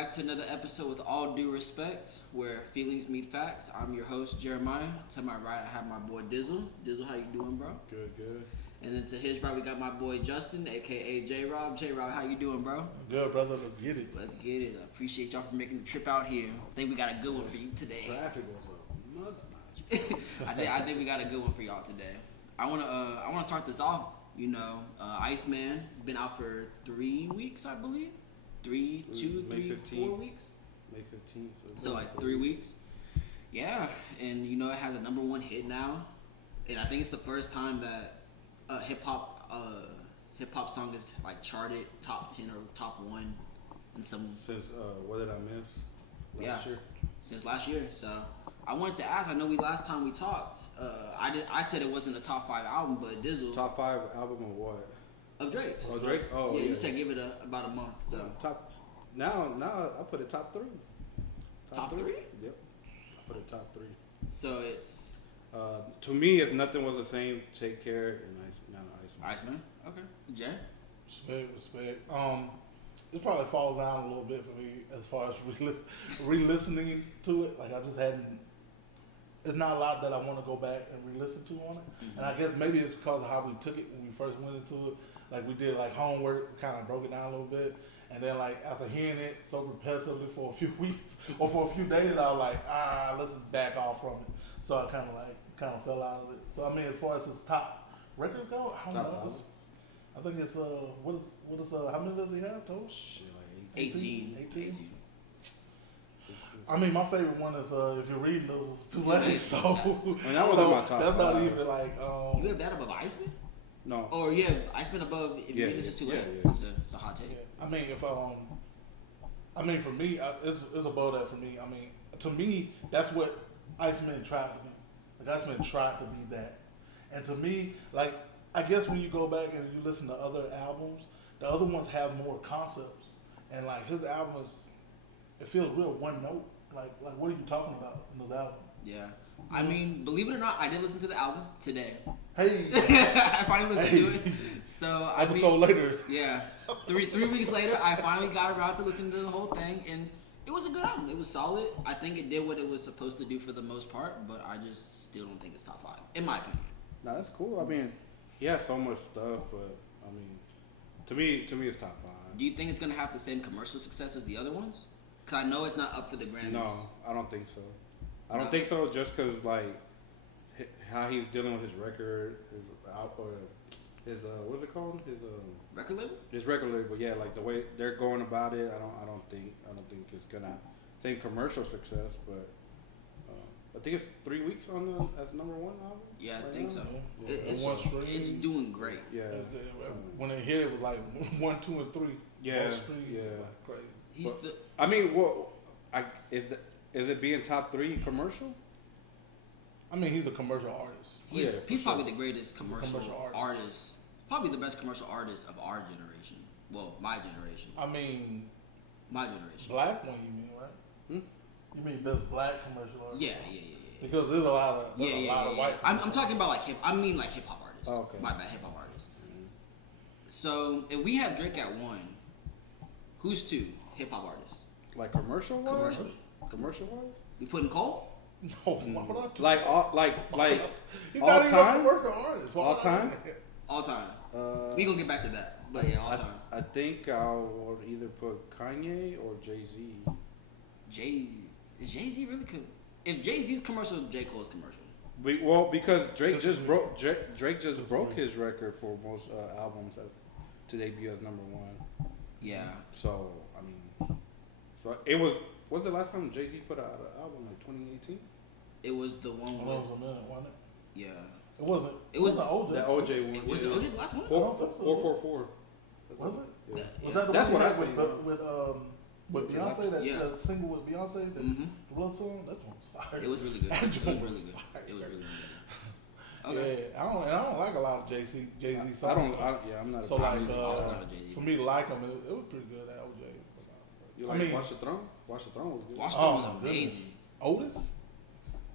back to another episode with all due respect, where feelings meet facts. I'm your host, Jeremiah. To my right, I have my boy Dizzle. Dizzle, how you doing, bro? Good. And then to his right, we got my boy Justin, a.k.a. J-Rob. J-Rob, how you doing, bro? Good, brother. Let's get it. Let's get it. I appreciate y'all for making the trip out here. I think we got a good one for you today. Traffic was a mother notch. I think we got a good one for y'all today. I wanna start this off. You know, Iceman has been out for 3 weeks, I believe. 4 weeks. May 15th. So like 3 weeks. Yeah, and you know it has a #1 hit now, and I think it's the first time that a hip hop song is like charted top 10 or top 1 in some. Since what did I miss? Last year. Since last year. So I wanted to ask. I know last time we talked. I said it wasn't a top 5 album, but Dizzle. Top 5 album of what? Of Drake's. Oh, Drake's. Oh, yeah. You said give it about a month. So top. Now I put it top 3. Top 3? Yep. I put it top 3. So it's. To me, if nothing was the same, Take Care and Iceman. Okay. Jay. Respect. It's probably fallen down a little bit for me as far as re-listening to it. Like I just hadn't. It's not a lot that I want to go back and re-listen to on it. Mm-hmm. And I guess maybe it's because of how we took it when we first went into it. Like we did like homework, kind of broke it down a little bit. And then like after hearing it so repetitively for a few weeks or for a few days, I was like, let's just back off from it. So I kind of fell out of it. So I mean, as far as his top records go, I don't know. I think it's what is how many does he have total? Shit, like 18. I mean, my favorite one is if you're reading those, it's too late. So and that wasn't my top. That's five. not even like. You have that above Iceman? No. Or Iceman above. If you think this is too late, yeah. It's a hot take. Yeah. I mean, if for me, it's above that for me. I mean, to me, that's what Iceman tried to be. Like Iceman tried to be that, and to me, like I guess when you go back and you listen to other albums, the other ones have more concepts, and like his album it feels real one note. Like what are you talking about in those albums? Yeah. I mean, believe it or not, I did listen to the album today. Hey. I finally listened to it. So episode later. Yeah. 3 weeks later, I finally got around to listening to the whole thing, and it was a good album. It was solid. I think it did what it was supposed to do for the most part, but I just still don't think it's top 5, in my opinion. Nah, that's cool. I mean, he has so much stuff, but I mean, to me, it's top 5. Do you think it's gonna have the same commercial success as the other ones? Cause I know it's not up for the Grammys. No, I don't think so. I don't think so. Just because like how he's dealing with his record, his what's it called? His record label. His record label, yeah. Like the way they're going about it, I don't think it's gonna same commercial success, but I think it's 3 weeks on as #1 album. Yeah, I right think now. so. Yeah. It's doing great. Yeah. When they hit it was like 1, 2, and 3. Yeah. Like crazy. I mean, is it being top 3 commercial? I mean, he's a commercial artist. He's probably the greatest commercial artist. Probably the best commercial artist of our generation. Well, my generation. I mean, my generation. Black one, you mean, right? You mean best black commercial artist? Yeah. Because there's a lot of white. I'm talking about like hip hop artists. Oh, okay. My bad, hip hop artists. So if we have Drake at 1, who's 2 hip hop artists? Like commercial wise? Commercial. wise? We putting Cole? No, why would I? Like he's all not even a time? commercial artist. All time? All time. We gonna get back to that, but yeah, all time. I think I would either put Kanye or Jay-Z. Is Jay-Z really cool? If Jay-Z's commercial, J. Cole's commercial. Because Drake just broke his record for most albums to debut as #1. Yeah. So I mean, it was the last time Jay-Z put out an album, like 2018? It was the one with. Wasn't it? Yeah. It wasn't. It was the OJ. The OJ one. Was it OJ the last one? 444. Was it? Yeah. Was that the That's one what I with think. with Beyonce? That single with Beyonce, the Blood song. That one was fire. It was really good. It was really good. Okay. Yeah, I don't like a lot of Jay-Z songs. I'm not. So a like, Jay-Z. for me to like him, it was pretty good. That OJ. You like Watch the Throne? Watch the Throne was good. Watch the Throne was amazing. Otis? Watch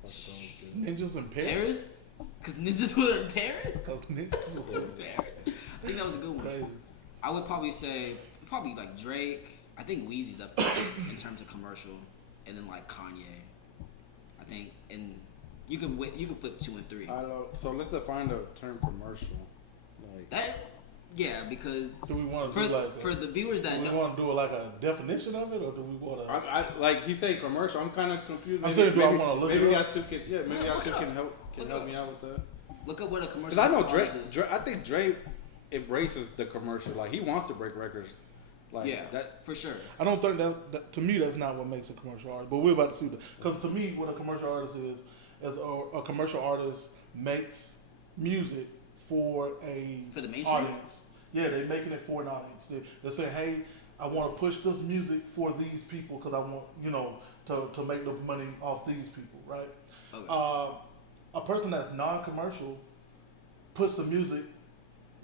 the Throne was good. Ninjas in Paris? Because Ninjas were in Paris? Because Ninjas were in Paris. I think that was a good one. Crazy. I would probably say, like Drake, I think Weezy's up there in terms of commercial, and then like Kanye. I think, and you can flip 2 and 3. So let's define the term commercial. Like That, yeah, because Do we want to for, do like for the viewers that do we know, want to do like a definition of it, or do we want to? I like he say commercial. I'm kind of confused. I'm saying, do I wanna look maybe it y'all up? two can maybe y'all Look two it can up. help Look it up. me out with that. look at what a commercial. Because I know Dre, artist is. Dre. I think Dre embraces the commercial. Like he wants to break records. Like Yeah, that. for sure. I don't think that to me that's not what makes a commercial artist. But we're about to see that, because to me, what a commercial artist is a commercial artist makes music for the mainstream? audience. Yeah, they're making it for an audience. They're saying, hey, I want to push this music for these people because I want to make the money off these people, right? Okay. A person that's non-commercial puts the music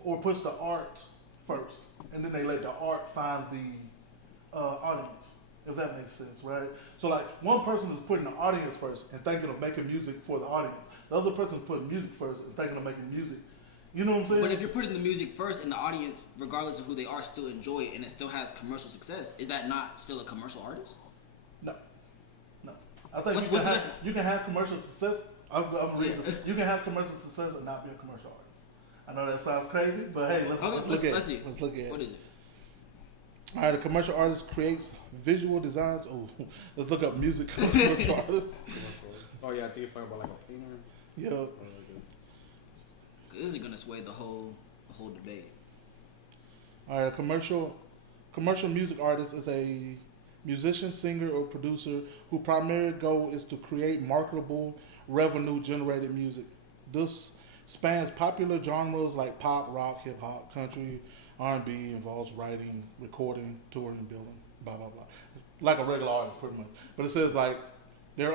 or puts the art first, and then they let the art find the audience, if that makes sense, right? So like one person is putting the audience first and thinking of making music for the audience. The other person is putting music first and thinking of making music. You know what I'm saying? But if you're putting the music first and the audience, regardless of who they are, still enjoy it and it still has commercial success, is that not still a commercial artist? No. I think What's you can have commercial success. I'm reading Yeah. You can have commercial success and not be a commercial artist. I know that sounds crazy, but hey, let's look at it. Let's see. Let's look at it. What is it? All right, a commercial artist creates visual designs. Oh, let's look up music commercial artists. Oh yeah, I think it's talking about like a painter. Yeah. This is gonna sway the whole debate. All right, a commercial music artist is a musician, singer, or producer whose primary goal is to create marketable, revenue-generated music. This spans popular genres like pop, rock, hip hop, country, R&B, involves writing, recording, touring, building, blah blah blah, like a regular artist, pretty much. But it says like they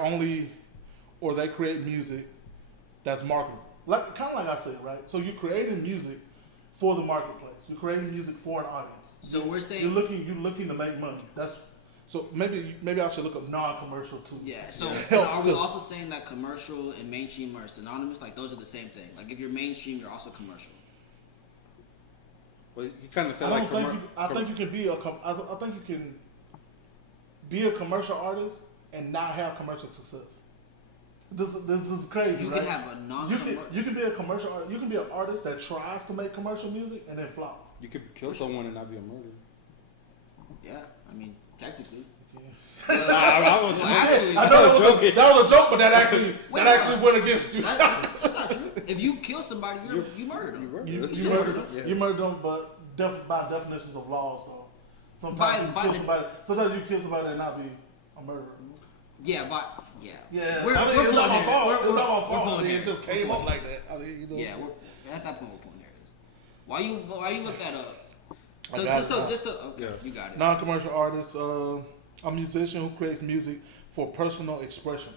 create music that's marketable. Like kind of like I said, right? So you're creating music for the marketplace. You're creating music for an audience. So we're saying You're looking to make money. That's so maybe I should look up non-commercial too. yeah. So Helps are we too. also saying that commercial and mainstream are synonymous? Like those are the same thing. Like if you're mainstream, you're also commercial. Well, you kind of said I like don't think I think you can be I think you can be a commercial artist and not have commercial success. This is crazy. You right? can have a You can be a commercial artist. You can be an artist that tries to make commercial music and then flop. You could kill someone and not be a murderer. Yeah, I mean technically. I was actually, I know joking. that was a joke, but that actually Wait, went against you. That's not true. If you kill somebody, you murdered them. You murdered them, but by definitions of laws, though. Sometimes sometimes you kill somebody and not be a murderer. Yeah, but yeah. Yeah, We're it's pulling not my hairs. fault. We're It's not my pulling fault. It hairs. just We're came pulling up like that. I mean, you know. Yeah, at that point we're pulling hairs. Why you look that up? I So got just it. to okay, Yeah. you got it. Non-commercial artist, a musician who creates music for personal expression.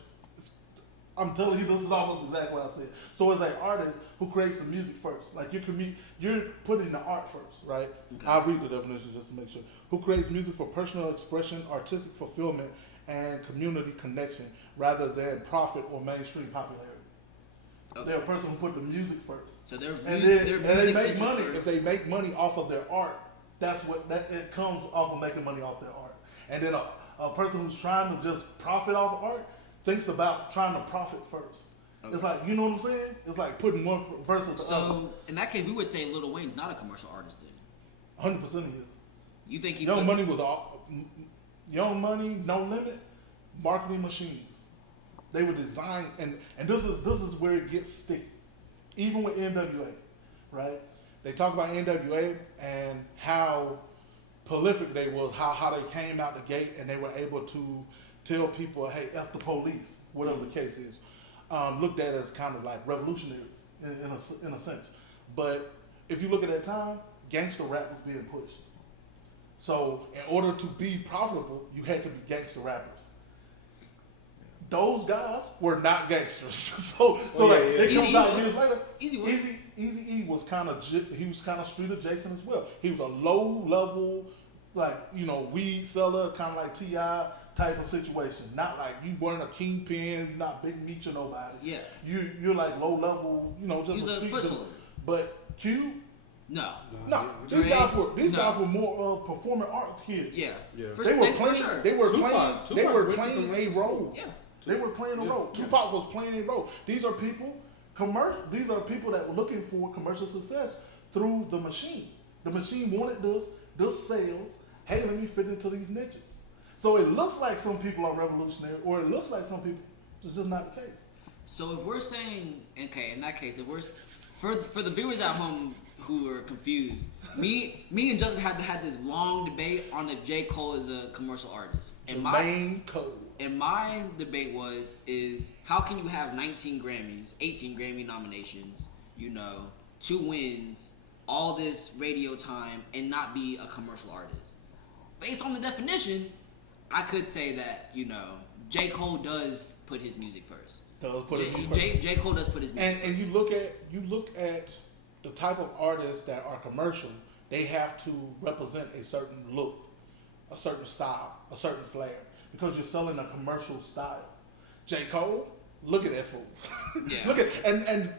I'm telling you, this is almost exactly what I said. So it's an artist who creates the music first. Like you're putting the art first, right? Okay. I'll read the definition just to make sure. Who creates music for personal expression, artistic fulfillment, and community connection, rather than profit or mainstream popularity. Okay. They're a person who put the music first. So they're And they make money. If they make money off of their art, it comes off of making money off their art. And then a person who's trying to just profit off of art thinks about trying to profit first. Okay. It's like, you know what I'm saying? It's like putting one versus the other. So in that case, we would say Lil Wayne's not a commercial artist then. 100% he is. You think he? Young Money was all, Young Money, No Limit, marketing machines. They were designed, and this is where it gets sticky. Even with NWA, right? They talk about NWA and how prolific they was, how they came out the gate and they were able to tell people, hey, F the police, whatever the case is. Looked at as kind of like revolutionaries in a sense. But if you look at that time, gangster rap was being pushed. So in order to be profitable, you had to be gangster rappers. Those guys were not gangsters. It comes out years later. Eazy-E was kind of street adjacent as well. He was a low level, weed seller, kind of like T.I. type of situation. Not like you weren't a kingpin, you're not Big Meech or nobody. Yeah. You're like low level, just He's a a street foot dude. soldier. But Q No. No, Dre, these guys were more of performing art kids. Yeah. Yeah. They were for playing. sure. They were Tupac playing a role. Yeah. They were playing a role. Tupac was playing a role. These are people These are people that were looking for commercial success through the machine. The machine wanted this sales. Hey, let me fit into these niches. So it looks like some people are revolutionary, or it looks like some people. It's just not the case. So if we're saying, okay, in that case, if we're for the viewers at home who are confused, me and Justin had this long debate on if J. Cole is a commercial artist. And my debate is how can you have 19 Grammys, 18 Grammy nominations, 2 wins, all this radio time, and not be a commercial artist? Based on the definition, I could say that, J. Cole does put his music first. J. Cole does put his music first. And you look at the type of artists that are commercial, they have to represent a certain look, a certain style, a certain flair, because you're selling a commercial style. J. Cole, look at that fool. Yeah. Look at and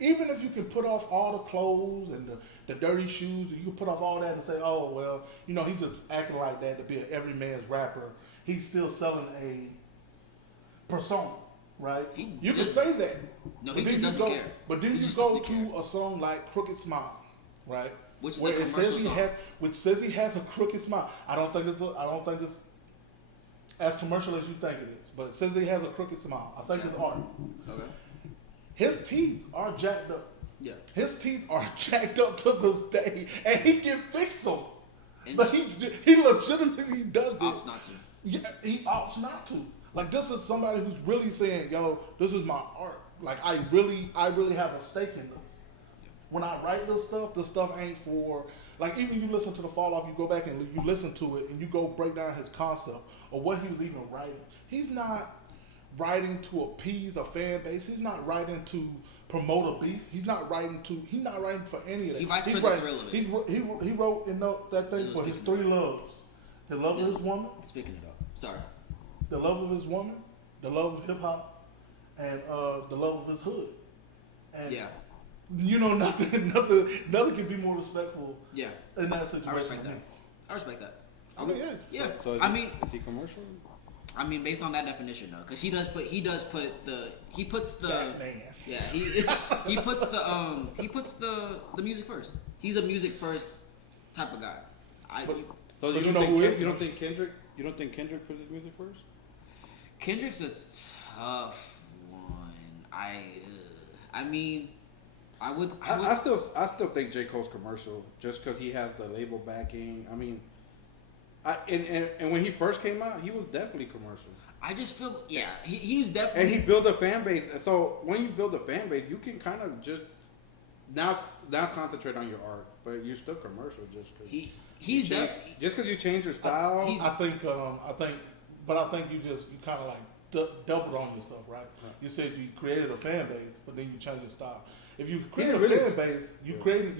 even if you can put off all the clothes and the dirty shoes, you can put off all that and say, oh well, he's just acting like that to be an everyman's rapper. He's still selling a persona, right? You can say that. No, he just doesn't care. But then you go to a song like "Crooked Smile," right? Which is where a commercial song. Which says he has a crooked smile. I don't think it's as commercial as you think it is, but it says he has a crooked smile. I think it's art. Okay. His teeth are jacked up. Yeah. His teeth are jacked up to this day, and he can fix them. And But he legitimately does it. opts not to. Yeah, he opts not to. Like, this is somebody who's really saying, yo, this is my art. Like, I really have a stake in this. When I write this stuff ain't for, like, even you listen to The Fall Off, you go back and you listen to it, and you go break down his concept or what he was even writing. He's not writing to appease a fan base. He's not writing to promote a beef. He's not writing for any of that. He writes for the thrill of it. He wrote that thing for his 3 loves. The love of his woman. Speaking it up. Sorry. The love of his woman, the love of hip hop, and the love of his hood. And Yeah. nothing can be more respectful. Yeah. In that situation. I respect that. I mean, Yeah. So is he commercial? I mean, based on that definition, though, because he puts the Batman. yeah he puts the music first. He's a music first type of guy. So But you don't think Kendrick puts his music first? Kendrick's a tough one. I mean, I still think J. Cole's commercial just because he has the label backing. I mean, and when he first came out, he was definitely commercial. I just feel he's definitely, and he built a fan base. So when you build a fan base, you can kind of just now concentrate on your art, but you're still commercial just because just because you change your style. I think you kind of like doubled on yourself, right? You said you created a fan base, but then you changed your style. If you create a fan base, you created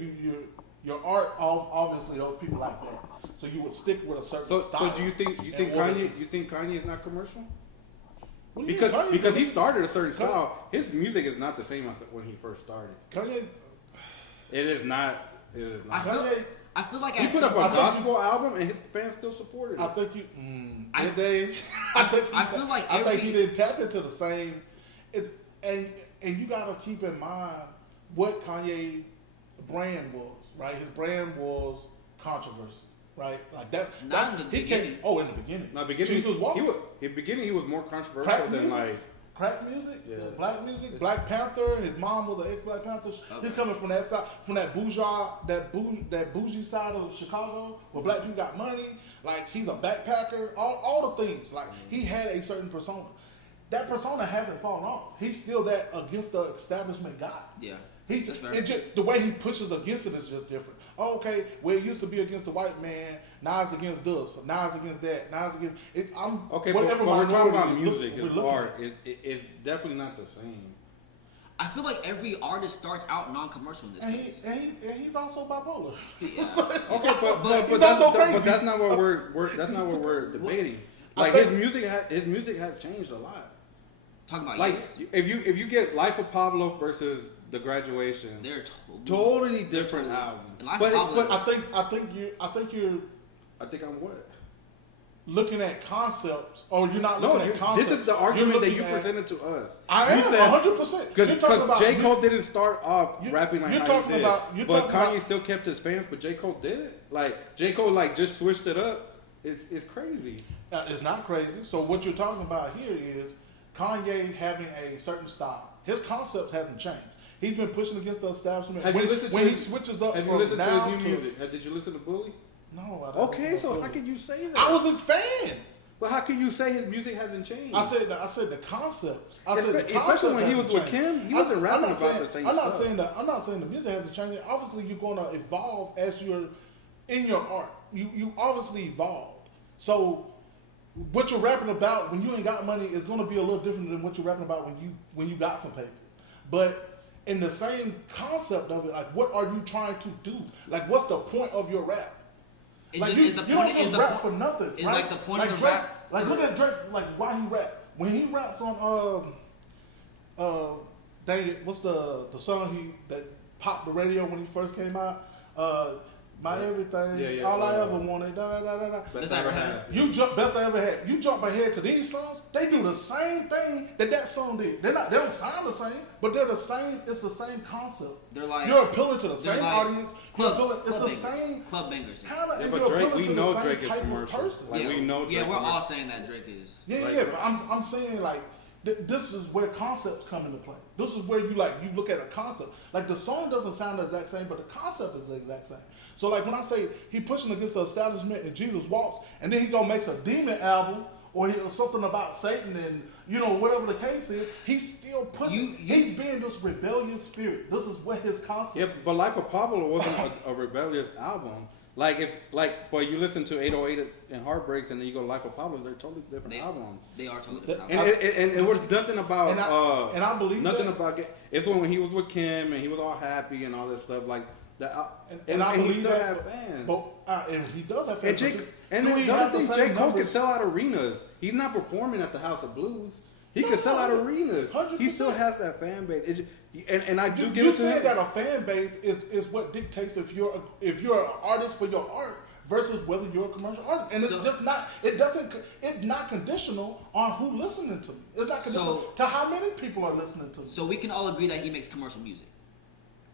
your art. Obviously, those people like that, so you would stick with a certain style. So do you think Kanye is not commercial? Because he started a certain style. His music is not the same as when he first started. Kanye, it is not. I feel like he put up a gospel album and his fans still supported it. I think you. I think he didn't tap into the same. And you gotta keep in mind what Kanye brand was, right? His brand was controversy, right? Like that. Not in the beginning. In the beginning. No, beginning. He was more controversial than like crack music, yeah. black music, Black Panther. His mom was an ex-Black Panther. Okay. He's coming from that side, from that bougie side of Chicago, where black people got money. Like, he's a backpacker, all the things. Like, he had a certain persona. That persona hasn't fallen off. He's still that against the establishment guy. Yeah. The way he pushes against it is just different. Oh, okay, where it used to be against the white man, now it's against this, now it's against that, now it's against it. But we're talking about music and art. It's definitely not the same. I feel like every artist starts out non-commercial in this case. And he's also bipolar. Yeah. Okay, but that's not what we're debating. Like, his music has changed a lot. Talking about like years? if you get Life of Pablo versus The Graduation. They're totally different albums. But I think you're I'm what? Looking at concepts, or you're not looking at concepts. This is the argument that you presented to us. I am 100%. Because J. Cole didn't start off rapping like how he did. But Kanye still kept his fans, but J. Cole didn't. Like, J. Cole, like, just switched it up. It's crazy. It's not crazy. So what you're talking about here is Kanye having a certain style. His concept hasn't changed. He's been pushing against the establishment. He switches up from now to... Did you listen to Bully? No, I don't. Okay, so how can you say that? I was his fan. But how can you say his music hasn't changed? I said the concept. Especially when he was with Kim, he wasn't rapping about the same stuff. I'm not saying the music hasn't changed. Obviously, you're going to evolve as you're in your art. You obviously evolved. So what you're rapping about when you ain't got money is going to be a little different than what you're rapping about when you got some paper. But in the same concept of it, like, what are you trying to do? Like, what's the point of your rap? Like, you don't just rap for nothing. Is right? like the point like of the Drake, rap. Like, look at Drake. Like, why he rap? When he raps on dang it, what's the song that popped the radio when he first came out? My everything, all I ever wanted, da da da da. Best I ever had. Best I ever had. You jump ahead to these songs, they do the same thing that song did. They don't sound the same, but they're the same. It's the same concept. They're like, you're appealing to the same audience. It's the same club bangers. Yeah, but Drake, we know Drake is commercial. Like, we know. Yeah, we're all saying that Drake is. Yeah, but I'm saying, like, this is where concepts come into play. This is where you look at a concept. Like, the song doesn't sound the exact same, but the concept is the exact same. So, like, when I say he pushing against the establishment and Jesus walks, and then he makes a demon album or something about Satan and, whatever the case is, he's still pushing. He's being this rebellious spirit. This is what his concept is. But Life of Pablo wasn't a rebellious album. But you listen to 808 and Heartbreaks, and then you go to Life of Pablo, they're totally different albums. They are totally different albums. And it was nothing about, and I believe nothing about, it's when he was with Kim and he was all happy and all this stuff, like, and I believe he still have fans. And he does have fans. And the other thing, J. Cole can sell out arenas. He's not performing at the House of Blues. He can sell out arenas. 100%. He still has that fan base. And I do give it to him. You said that a fan base is what dictates if you're an artist for your art versus whether you're a commercial artist. And it's just not. It's not conditional on who listening to me. It's not conditional to how many people are listening to me. So we can all agree that he makes commercial music.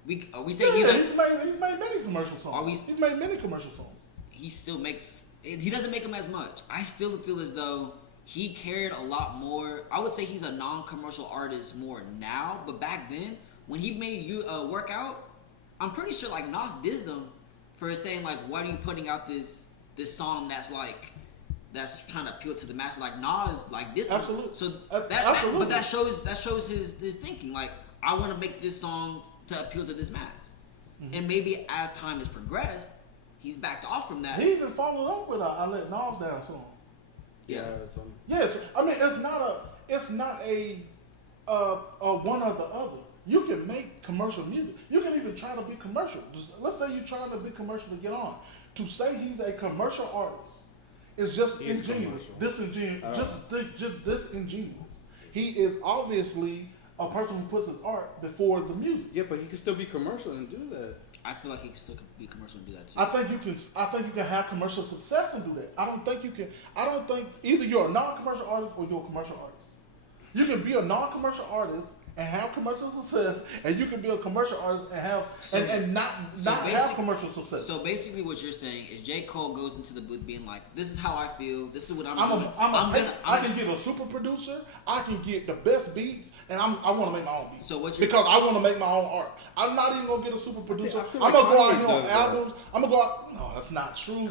We say he's made many commercial songs. He's made many commercial songs. He still makes. He doesn't make them as much. I still feel as though he cared a lot more. I would say he's a non-commercial artist more now, but back then when he made you Work Out, I'm pretty sure like Nas dissed him for saying like, why are you putting out this song that's trying to appeal to the masses? Like Nas like this. Absolutely. So but that shows his thinking. Like, I want to make this song to appeal to this mass. Mm-hmm. And maybe as time has progressed, he's backed off from that. He even followed up with I Let Nas Down song. Yeah. I mean, it's not a one or the other. You can make commercial music. You can even try to be commercial. Let's say you're trying to be commercial to get on. To say he's a commercial artist is just disingenuous. Just disingenuous. He is obviously a person who puts his art before the music. Yeah, but he can still be commercial and do that. I feel like he can still be commercial and do that too. I think you can have commercial success and do that. I don't think either you're a non-commercial artist or you're a commercial artist. You can be a non-commercial artist and have commercial success, and you can be a commercial artist and have not have commercial success. So basically, what you're saying is J. Cole goes into the booth being like, "This is how I feel. This is what I'm doing. I can get a super producer. I can get the best beats, and I want to make my own beats. So because I want to make my own art. I'm not even gonna get a super producer. I'm gonna go out here on albums. I'm gonna go out. No, that's not true.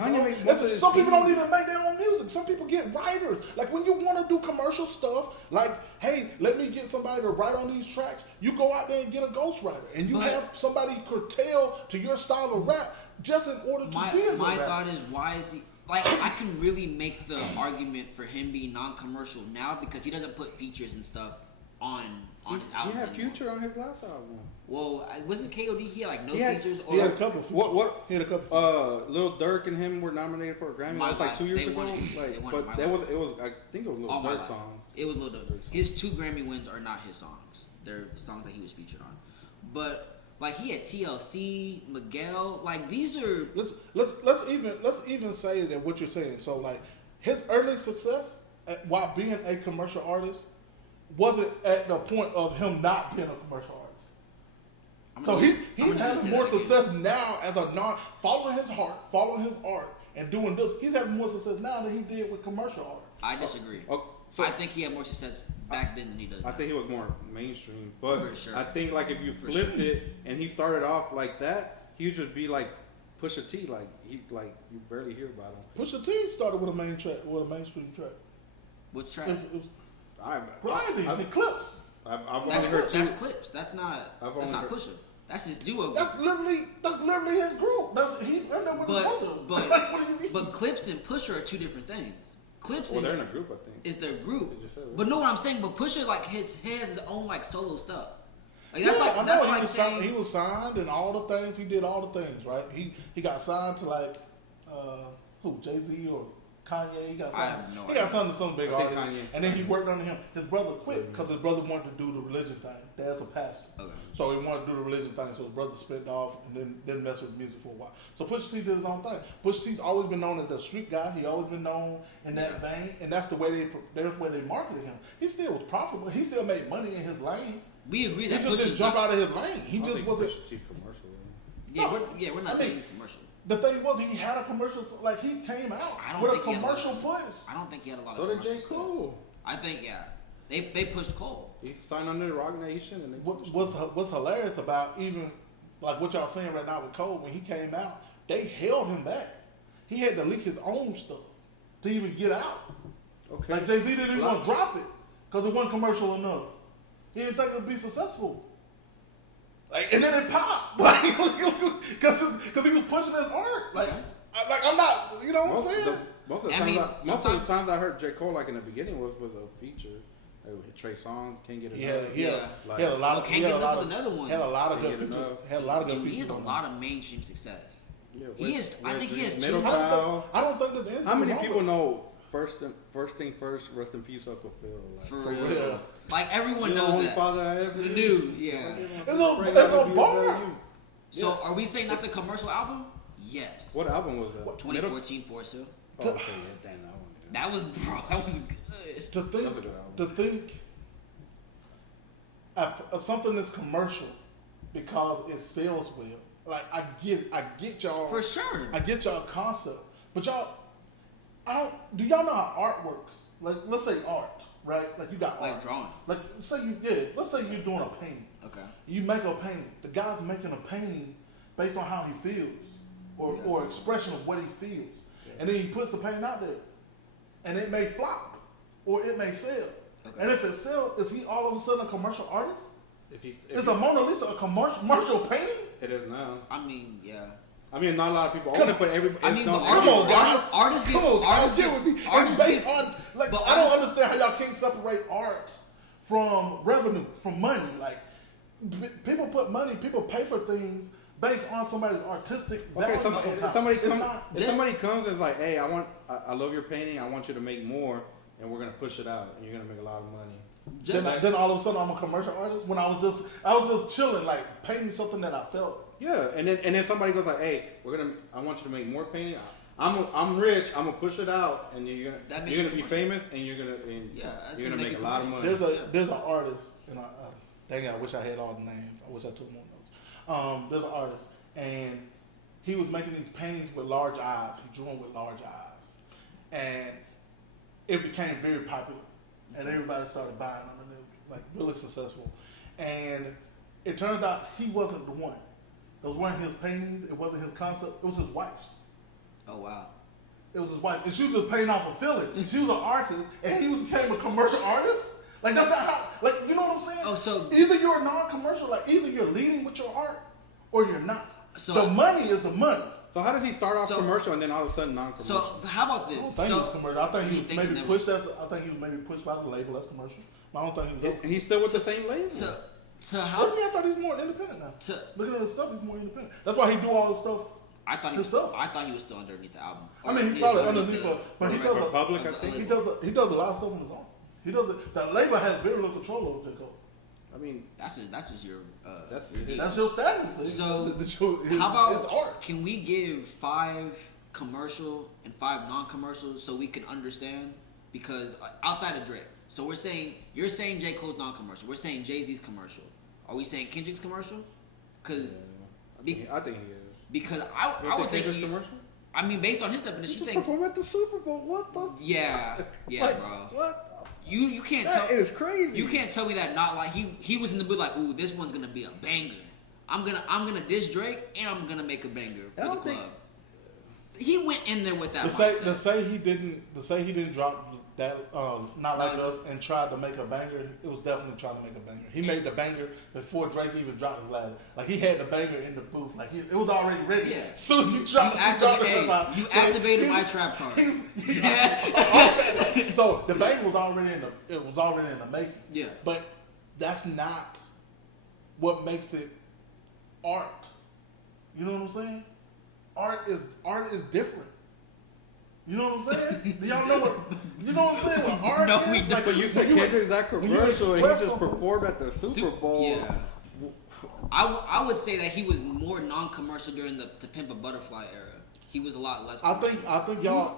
Some people don't even make their own music. Some people get writers. Like when you want to do commercial stuff, like, hey, let me get somebody to write on these tracks. You go out there and get a ghostwriter, and you have somebody curtail to your style of rap just in order to be a good My rapper. thought is, why is he? Like, I can really make the argument for him being non-commercial now because he doesn't put features and stuff on his albums. He had Future on his last album. Well, wasn't the KOD he had like features? He had a couple. He had a couple. Lil Durk and him were nominated for a Grammy. That was like 2 years ago. It was I think it was Lil Durk's song. It was Lil Durk. His 2 Grammy wins are not his songs. They're songs that he was featured on. but like he had TLC, Miguel. Like these are let's even say that what you're saying. So like his early success while being a commercial artist wasn't at the point of him not being a commercial artist. So he's having more success now as a following his heart, following his art, and doing this. He's having more success now than he did with commercial art. I disagree. So I think he had more success back then than he does now. I think he was more mainstream, but For sure. I think like if you flipped it and he started off like that, he would just be like Pusha T, like you barely hear about him. Pusha T started with a mainstream track. What track? Grinding, the Clips. I've only heard two. That's Clips. That's not Pusha. That's his duo. That's literally his group. He's in there with his brother. But Clips and Pusha are two different things. Clips they're in a group, I think. Is their group. But know what I'm saying? But Pusha like has his own like solo stuff. Like that's he was signed and all the things. He did all the things, right? He got signed to like who? Jay-Z or Kanye? He got signed. He got signed to some big artist. Kanye. And then he worked under him. His brother quit because his brother wanted to do the religion thing. Dad's a pastor. Okay. So he wanted to do the religion thing. So his brother split off and then didn't mess with music for a while. So Pusha T did his own thing. Pusha T's always been known as the street guy. He always been known in that vein. And that's the way they marketed him. He still was profitable. He still made money in his lane. We agree that he just didn't jump out of his lane. He just wasn't. He's commercial. We're not saying he's commercial. The thing was, he had a commercial. Like he came out with a commercial push. I don't think he had a lot of. So did J. Cole. I think they pushed Cole. He signed under the Rock Nation, and what's hilarious about even like what y'all saying right now with Cole, when he came out, they held him back. He had to leak his own stuff to even get out. Okay. Like Jay-Z didn't even want to drop it because it wasn't commercial enough. He didn't think it would be successful. Like, and then it popped, like, because he was pushing his art. Like I'm not, you know what I'm saying? Most of the times I heard J. Cole like in the beginning was a feature. Like, Trey Songz, Can't Get Enough. He had a lot of. Can't Get Enough was another one. He had a lot of good features. He has a lot of mainstream success. Yeah, I think he has two. I don't think that. How many people know First thing first, rest in peace, Uncle Phil. Like, for real. Like everyone knows that. Father I ever knew. Yeah. It's a bar. So are we saying that's a commercial album? Yes. What album was that? 2014 Force Hill. Oh, okay, yeah, damn, that was good. To think something that's commercial because it sells well. Like I get y'all for sure. I get y'all concept, but y'all, do y'all know how art works? Like let's say art, right? Like you got like art. drawing. Like let's say you're doing a painting. Okay. You make a painting. The guy's making a painting based on how he feels, or expression of what he feels, and then he puts the painting out there, and it may flop, or it may sell. Okay. And if it sells, is he all of a sudden a commercial artist? Is the Mona Lisa a commercial painting? It is now. I mean, yeah. I mean, not a lot of people own it, but everybody. I mean, come on, guys. Artists get with me. It's based on, like, I don't understand how y'all can't separate art from revenue, from money. Like, people pay for things based on somebody's artistic value. Okay, if somebody comes and is like, hey, I love your painting, I want you to make more, and we're gonna push it out, and you're gonna make a lot of money. Then all of a sudden I'm a commercial artist when I was just chilling, like painting something that I felt. Yeah, and then somebody goes like, hey, I want you to make more painting. I'm rich. I'm gonna push it out, and you're gonna be famous, and you're gonna make a lot of money. There's an artist, and dang it, I wish I had all the names. I wish I took more notes. There's an artist, and he was making these paintings with large eyes. He drew them with large eyes, and it became very popular. And everybody started buying them, and it was like really successful. And it turns out he wasn't the one. Those weren't his paintings. It wasn't his concept. It was his wife's. Oh wow! It was his wife, and she was just painting off a feeling. And she was an artist, and he became a commercial artist. Like that's not how. Like you know what I'm saying? Oh, so either you're a non-commercial, like either you're leading with your art, or you're not. So the money is the money. So how does he start off commercial and then all of a sudden non-commercial? So how about this? I don't think he was commercial. I think he was maybe pushed as. I think he was maybe pushed by the label as commercial. I don't think he was. And he's still with the same label. How? I thought he's more independent now. Looking at his stuff, he's more independent. That's why he do all the stuff. I thought he was still underneath the album. I mean, he's probably underneath, but he does Republic. I think he does a lot of stuff on his own. He does it. The label has very little control over J. Cole. I mean, that's just your that's your status. So how about can we give 5 commercial and 5 non-commercials so we can understand? Because outside of Drake, so you're saying J. Cole's non-commercial. We're saying Jay-Z's commercial. Are we saying Kendrick's commercial? Because I think he is. Because I would think he. Commercial? I mean, based on his definition, he thinks perform at the Super Bowl. What the? Yeah, like, bro. What? You can't that tell. It is crazy. You can't tell me that not like he was in the booth like, ooh, this one's gonna be a banger. I'm gonna diss Drake and I'm gonna make a banger for the club. He went in there with that. To say he didn't drop that Not Like Us and tried to make a banger. It was definitely trying to make a banger. He made the banger before Drake even dropped his last. Like he had the banger in the booth. Like it was already ready. Yeah. Soon as you dropped it, you activated my trap card. So the banger was already in the making. Yeah. But that's not what makes it art. You know what I'm saying? Art is different. You know what I'm saying? Do y'all know what? You know what I'm saying? What art no, is? we don't. Like, but you said Kendrick's that commercial and he just performed at the Super Bowl. Yeah. I would say that he was more non-commercial during the To Pimp a Butterfly era. He was a lot less. I think y'all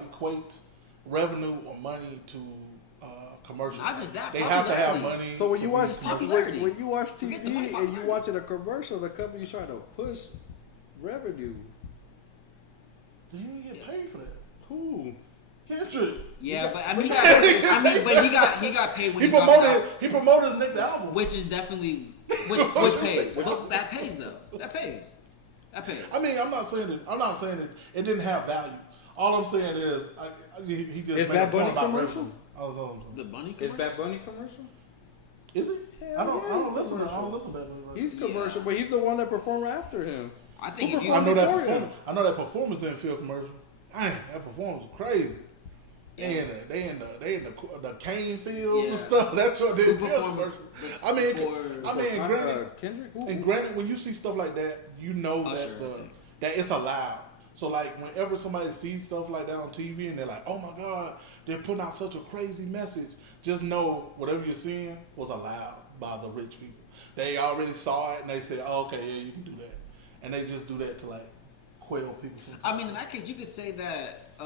equate revenue or money to commercial. Not just that. They have to have money. So when you watch TV and you watching a commercial, the company's trying to push revenue. Do you get paid for that? Who? Kendrick. Yeah, but I mean, he got paid when he promoted his next album, which is definitely which pays. But that pays though. That pays. I mean, I'm not saying that it didn't have value. All I'm saying is he just is made a point about commercial. The Bunny commercial? Is Bad Bunny commercial? Is it? I don't listen to Bad Bunny. He's commercial, but he's the one that performed after him. I think I know that performance didn't feel commercial. Dang, that performance was crazy. Yeah. They in the cane fields and stuff. That's what didn't feel commercial. I mean, granted, when you see stuff like that, you know that it's allowed. So like whenever somebody sees stuff like that on TV and they're like, oh my God, they're putting out such a crazy message, just know whatever you're seeing was allowed by the rich people. They already saw it and they said, oh, okay, yeah, you can do that. And they just do that to like quail people. I mean, in that case, you could say that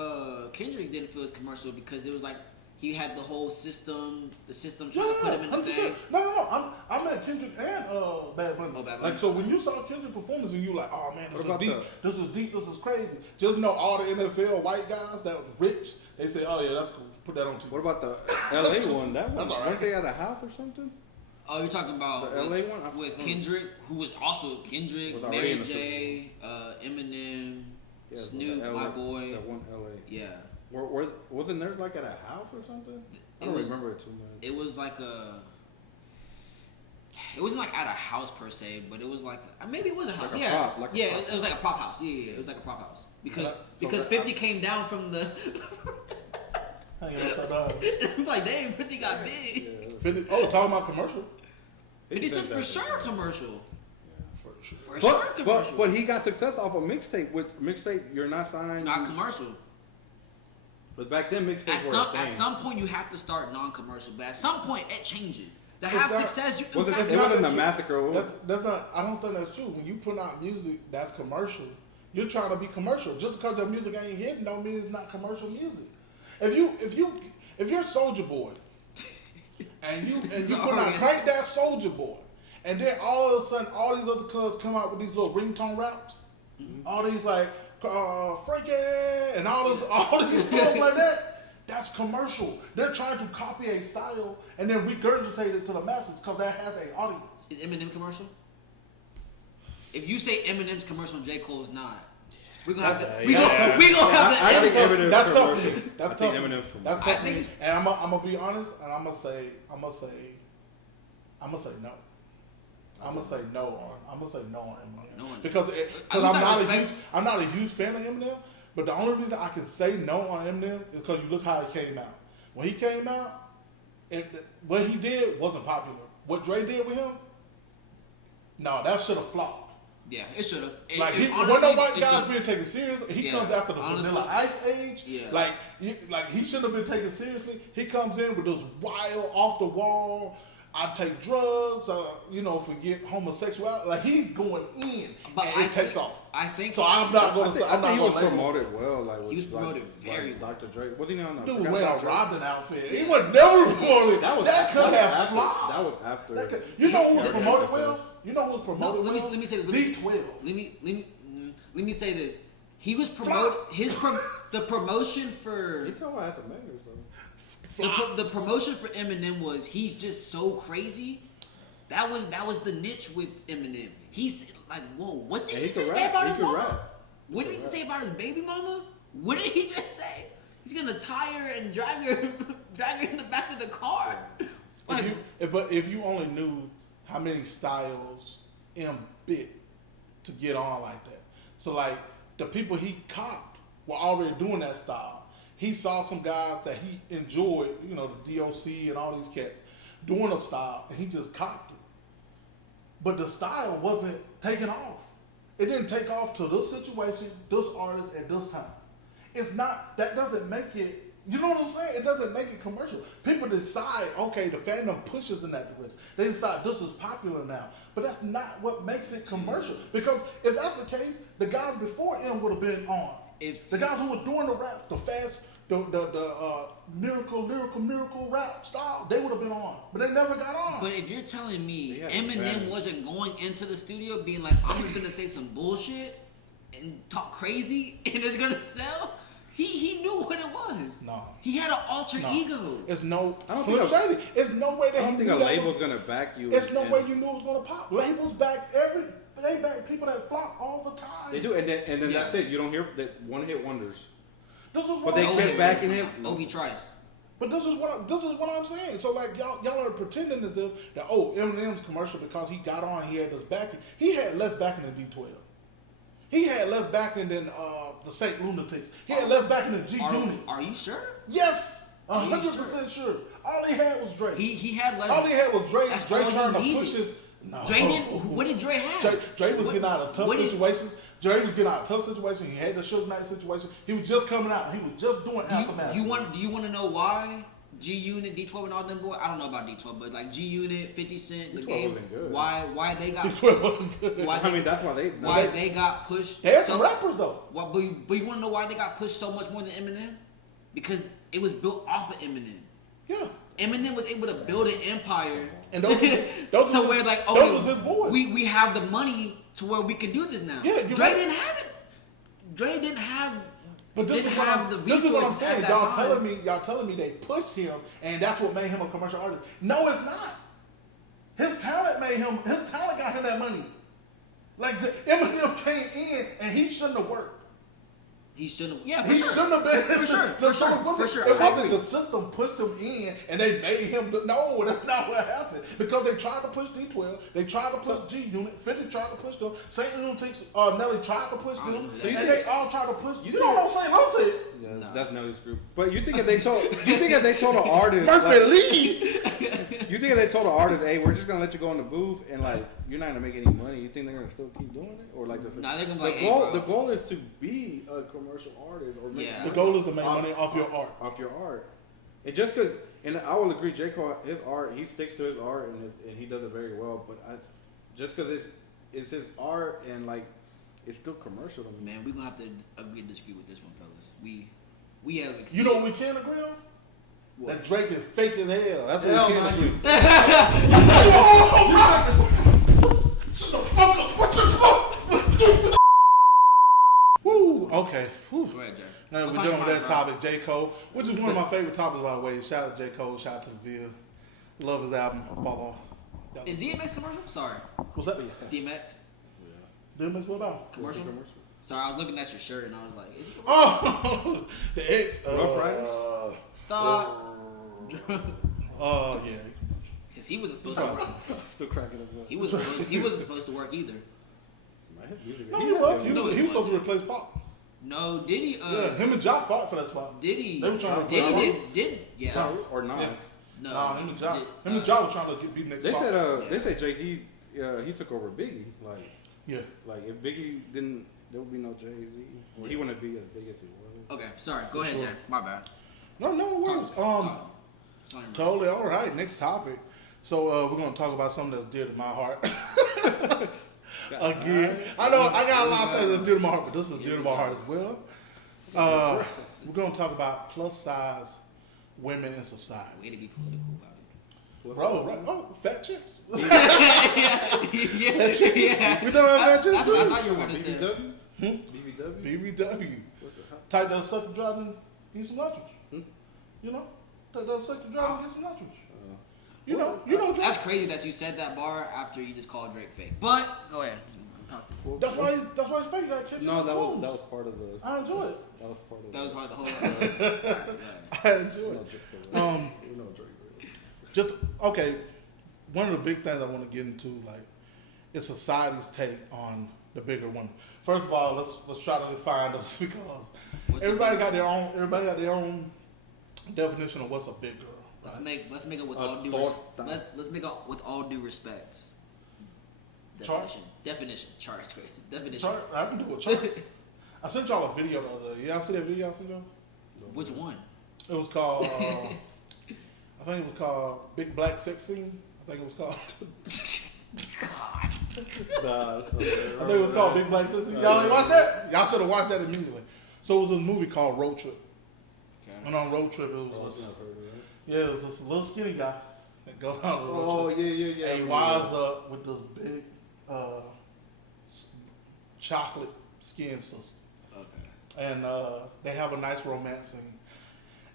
Kendrick didn't feel as commercial because it was like he had the whole system, trying to put him in the thing. No. I'm at Kendrick and Bad Bunny. Oh, Bad Bunny. Like, so when you saw Kendrick performance and you like, oh man, this is deep, this is crazy. Just know all the NFL white guys that were rich, they say, oh yeah, that's cool. Put that on TV. What about the LA one? That one, that's all right. Weren't they at a house or something? Oh, you're talking about the LA one with Kendrick, who was also Kendrick, Mary J, Eminem, Snoop, My Boy. That one LA. Yeah. Wasn't there like at a house or something? I don't remember it too much. It was like it wasn't like at a house per se, but it was like maybe it was a house. Like yeah, a prop, it was like a prop house. Yeah, it was like a prop house because 50 came down from the. I'm like, dang, 50 got big. Yeah. 50, talking about commercial. 50 Cent's for sure commercial. Yeah, for sure. But he got success off a mixtape. With mixtape, you're not signed. Not commercial. But back then, mixtapes were a thing. At some point, you have to start non-commercial. But at some point, it changes. To have success, it wasn't the massacre. That's not. I don't think that's true. When you put out music that's commercial, you're trying to be commercial. Just because your music ain't hitting, don't mean it's not commercial music. If you're Soulja Boy, and you put out Crank That Soulja Boy, and then all of a sudden all these other cuz come out with these little ringtone raps, all these like Frankie and all these songs like that, that's commercial. They're trying to copy a style and then regurgitate it to the masses because that has an audience. Is Eminem commercial? If you say Eminem's commercial and J. Cole is not, we're gonna have to. That's tough for me. That's tough. That's tough for me. And I'm gonna be honest, and I'm gonna say no. I'm gonna say no on Eminem because I'm not a huge fan of Eminem. But the only reason I can say no on Eminem is because you look how he came out. When he came out, what he did wasn't popular. What Dre did with him, no, that should have flopped. Yeah, it should have. Like, when no white guys being taken seriously, he comes after the Vanilla Ice age. Yeah. Like he shouldn't have been taken seriously. He comes in with those wild, off the wall, I take drugs, forget homosexuality. Like, he's going in, but it takes off. I think so. I'm not going to say. I think he was promoted well. Like, he was promoted very well. Dr. Dre. Was he on? Dude wearing a Robin outfit. He was never promoted. That could have flopped. That was after. You know who was promoted well? You know who was promoted well? Let me say this. D12. Let me say this. He was promoted. The promotion for. He told I had some manners though. The promotion for Eminem was he's just so crazy. That was the niche with Eminem. He's like, whoa, what did he just say about his mama? What did he say about his baby mama? What did he just say? He's gonna tie her and drag her in the back of the car. Like, but if you only knew how many styles M bit to get on like that. So like the people he copped were already doing that style. He saw some guys that he enjoyed, the DOC and all these cats doing a style, and he just copped it. But the style wasn't taking off. It didn't take off to this situation, this artist, at this time. It's not, that doesn't make it, you know what I'm saying? It doesn't make it commercial. People decide, okay, the fandom pushes in that direction. They decide this is popular now. But that's not what makes it commercial. Because if that's the case, the guys before him would have been on. If the guys who were doing the rap, the fast, the lyrical rap style, they would have been on, but they never got on. But if you're telling me Eminem wasn't going into the studio being like, I'm just gonna say some bullshit and talk crazy and it's gonna sell, he knew what it was. No, he had an alter ego. It's no. I don't think Shady. It's no way that I don't think a label's gonna back you. It's no way you knew it was gonna pop. Labels back they back people that flop all the time. They do, and then that's it. You don't hear that one hit wonders. But they kept backing him. Obi Trice. But this is what I'm saying. So like y'all are pretending as if that Eminem's commercial because he got on, he had this backing. He had less backing than D12. He had less backing than the Saint Lunatics. He had less backing than G Unit. Are you sure? Yes, 100% sure. All he had was Dre. He had less. All he had was Dre. Dre trying to push his. No. Dre didn't. What did Dre have? Dre was getting out of tough situations. Dre was getting out of tough situations. He had the Suge Knight situation. He was just coming out. He was just doing Aftermath. Do you want to know why G Unit, D12, and all them boys? I don't know about D12, but like G Unit, 50 Cent, the game. Wasn't good. Why they got D12 wasn't good. That's why they got pushed. They had some rappers though. But you want to know why they got pushed so much more than Eminem? Because it was built off of Eminem. Yeah. Eminem was able to build an empire, and those where like okay, was his boys. we have the money to where we can do this now. Yeah, Dre didn't have it. Dre didn't have. But this is what I'm saying. Y'all telling me they pushed him, and that's what made him a commercial artist. No, it's not. His talent made him. His talent got him that money. Like Eminem came in, and he shouldn't have worked. He shouldn't. Yeah, he shouldn't have been. For sure. It wasn't the system pushed him in, and they made him. No, that's not what happened. Because they tried to push D12, they tried to push G Unit, 50 tried to push them, Saint Lunatics, Nelly tried to push them, and they all tried to push. You don't know Saint Lunatics. Yeah, no. That's Nelly's group. But you think if they told an artist, Murphy Lee. You think if they told an artist, hey, we're just gonna let you go in the booth and like you're not gonna make any money, you think they're gonna still keep doing it, or like this? Nah, they're gonna the goal is to be a commercial artist, or make the goal is to make money off your art. Off your art, and just because, and I will agree, J. Cole, his art, he sticks to his art, and he does it very well. But just because it's his art, and like it's still commercial to me. Man, we're gonna have to agree to disagree with this one, fellas. We have. You know what we can agree on? What? That Drake is fake as hell. That's what we can agree. Shut the fuck up! What the fuck? Woo! Okay. Woo. Go ahead, Jay. Now we're done with that topic, J. Cole, which is one of my favorite topics, by the way. Shout out to J. Cole. Shout out to the Ville. Love his album. Follow. Is DMX commercial? Sorry. What's that? DMX. Yeah. DMX. What about commercial? Sorry, I was looking at your shirt and I was like, "Is he?" Oh, the ex. Rough Riders. Stop. Yeah. Cause he wasn't supposed to work. Still cracking up. He wasn't supposed to work either. No, he was. He was supposed to replace Pop. No, did he? Yeah, him and Jock fought for that spot. Did he? They were trying to. Yeah. Or Nas. Yeah. No, nah, him and Jock. Him and Jock were trying to beat next. They said Jay-Z, he took over Biggie. Like Yeah. Like if Biggie didn't, there would be no Jay-Z. Well, he wouldn't be as big as he was. Okay, sorry. Go ahead, sure. Jack. My bad. No worries. Talk. Totally all right. Next topic. So we're gonna talk about something that's dear to my heart. Again, I know I got a lot of things that's dear to my heart, but this is dear to my heart as well. We're gonna talk about plus size women in society. Way to be political about it. Bro, right? Oh, fat chicks. yeah. We talking about fat chicks too. I thought you were gonna say. BBW? BBW. Type that suck the drive and get some nachos. You know, type that suck the drive and get some nachos. You know. That's crazy that you said that bar after you just called Drake fake. But go ahead. Talk. That's why it's fake. That catch No, that was part of the. I enjoy it. That was part of. That was part of the whole. I enjoy it. Just okay. One of the big things I want to get into, like, is society's take on the bigger women. First of all, let's try to define this because everybody got their own definition of what's a big girl. Right? Let's make it with all due let's make it with all due respect. Definition. Chart. Definition. Chart. I can do a chart. I sent y'all a video the other day. Y'all see that video I sent y'all? Which one? It was called. I think it was called Big Black Sex Scene. I think it was called. God. I think it was called Big Black Sex Scene. Y'all ain't watched that? Y'all should have watched that immediately. So it was a movie called Road Trip. Okay. And on Road Trip, it was it was this little skinny guy that goes on the road trip. Yeah. And he winds up with this big chocolate skin sister. Okay. And they have a nice romance scene.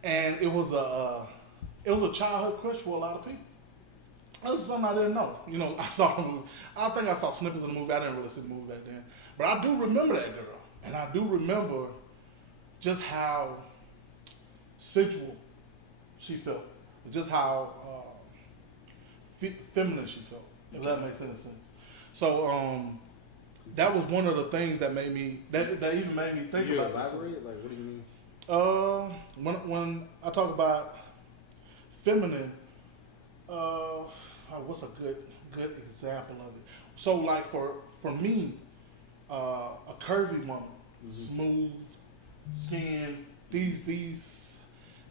And it was a childhood crush for a lot of people. That's something I didn't know. You know, I saw the movie. I think I saw snippets of the movie. I didn't really see the movie back then. But I do remember that girl. And I do remember just how sensual she felt. Just how feminine she felt, if that makes any sense. So that was one of the things that made me, that even made me think about elaborate? Like, what do you mean? When I talk about feminine, what's a good example of it? So like for me, a curvy woman, smooth skin, these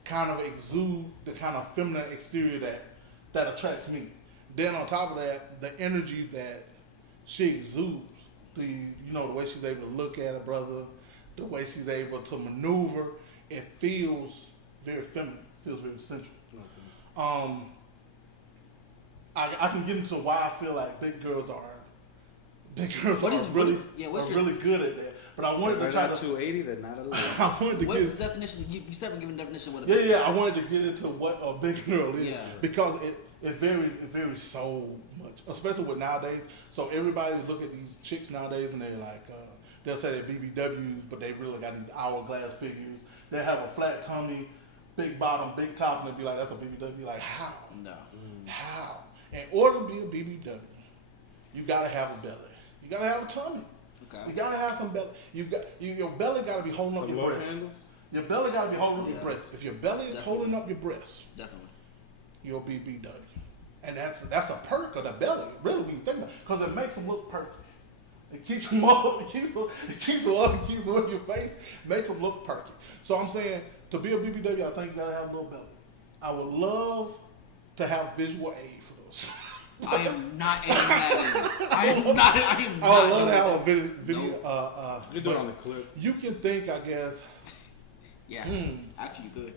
kind of exude the kind of feminine exterior that attracts me. Then on top of that, the energy that she exudes, the way she's able to look at a brother, the way she's able to maneuver, it feels very feminine, feels very sensual. Okay. I can get into why I feel like big girls are really good at that. But I wanted to try to 280. They're not allowed. I wanted to What's the definition? You still haven't given a definition. What I wanted to get into what a big girl is because it varies so much, especially with nowadays. So everybody look at these chicks nowadays and they're like, they'll say they're BBWs, but they really got these hourglass figures. They have a flat tummy, big bottom, big top, and they'll be like, that's a BBW. Like, how? No. How? In order to be a BBW, you gotta have a belly. You gotta have a tummy. Okay. You gotta have some belly. Your belly gotta be holding up your breast. Your belly gotta be holding up your breast. If your belly is holding up your breast, you're a BBW. And that's a perk of the belly, really, when you think about it, because it makes them look perky. It keeps them up, it keeps them on your face, makes them look perky. So I'm saying, to be a BBW, I think you gotta have a little belly. I would love to have visual aid for those. I am not aiming that in. I am not. I would love to have a video. You do it on the clip. You can think, I guess. Yeah. Actually, you could.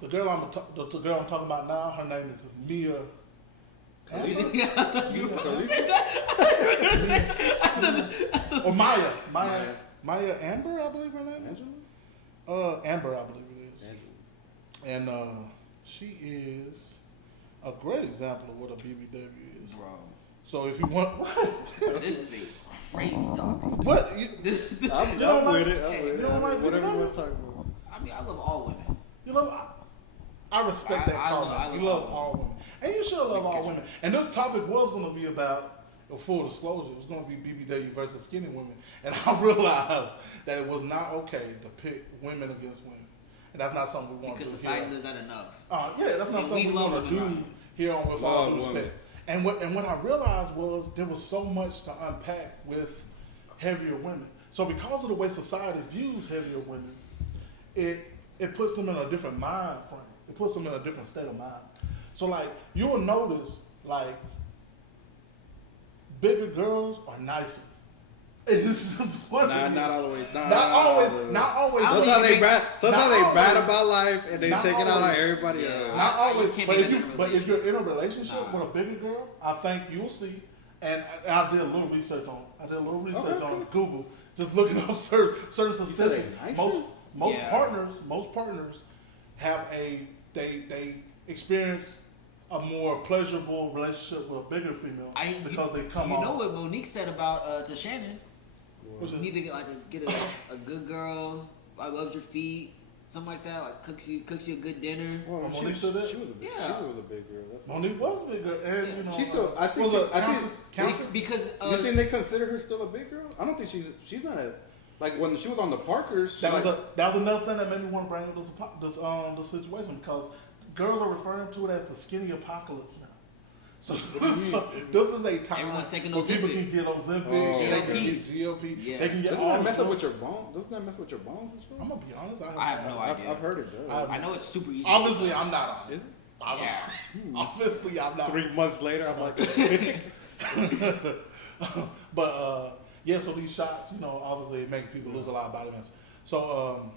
The girl I'm talking about now, her name is Mia. Or Maya. Maya Amber, I believe her name is. Amber, I believe it is. And she is a great example of what a BBW is. Bro. So if you want... This is a crazy topic. What? I'm with it. I'm with it. You don't like whatever you want to talk about. I mean, I love all women. You know, I respect that comment. You love all women. And you should love all women. And this topic was going to be about, full disclosure, it was going to be BBW versus skinny women. And I realized that it was not okay to pit women against women. And that's not something we want to do. Because society does that enough. Yeah, that's not something we want to do here on With All Due Respect. And what I realized was there was so much to unpack with heavier women. So because of the way society views heavier women, it puts them in a different mind frame. It puts them in a different state of mind. So like you will notice like bigger girls are nicer. And this is what not always. Not always. Sometimes they brag always. about life and they Not take it out on always. everybody Yeah. else. Not always. can't But be if in a if you're in a relationship Nah. with a bigger girl, I think you'll see. And I did a little research on. Okay. Google, just looking up certain statistics. they nicer? Most Yeah. partners have they experience a more pleasurable relationship with a bigger female because they come You off. know what Monique said about to Shannon? What's You it? need to get a good girl. I love your feet, something like that. Like cooks you a good dinner. Well, Oh, Monique said that? she was a big, Yeah. she was a big girl. That's Monique was bigger, and Yeah. you know She's still. I think. was a I think. countess. Because You think they consider her still a big girl? I don't think she's not a like when she was on the Parkers. That was like, that was another thing that made me want to bring up this situation because girls are referring to it as the skinny apocalypse now. So this is a time Everyone's taking where people Ozempic. can get Ozempic, Oh, they can okay. get GLP, Yeah. they can get doesn't all that mess these up with drugs. your bones? Doesn't that mess with your bones and stuff? I'm gonna be honest. I have no idea. I've heard it does. I know it's super easy. Obviously, I'm not on Is it. it? Obviously, I'm not. 3 months later, I'm like, But yeah, so these shots, you know, obviously make people lose a lot of body mass. So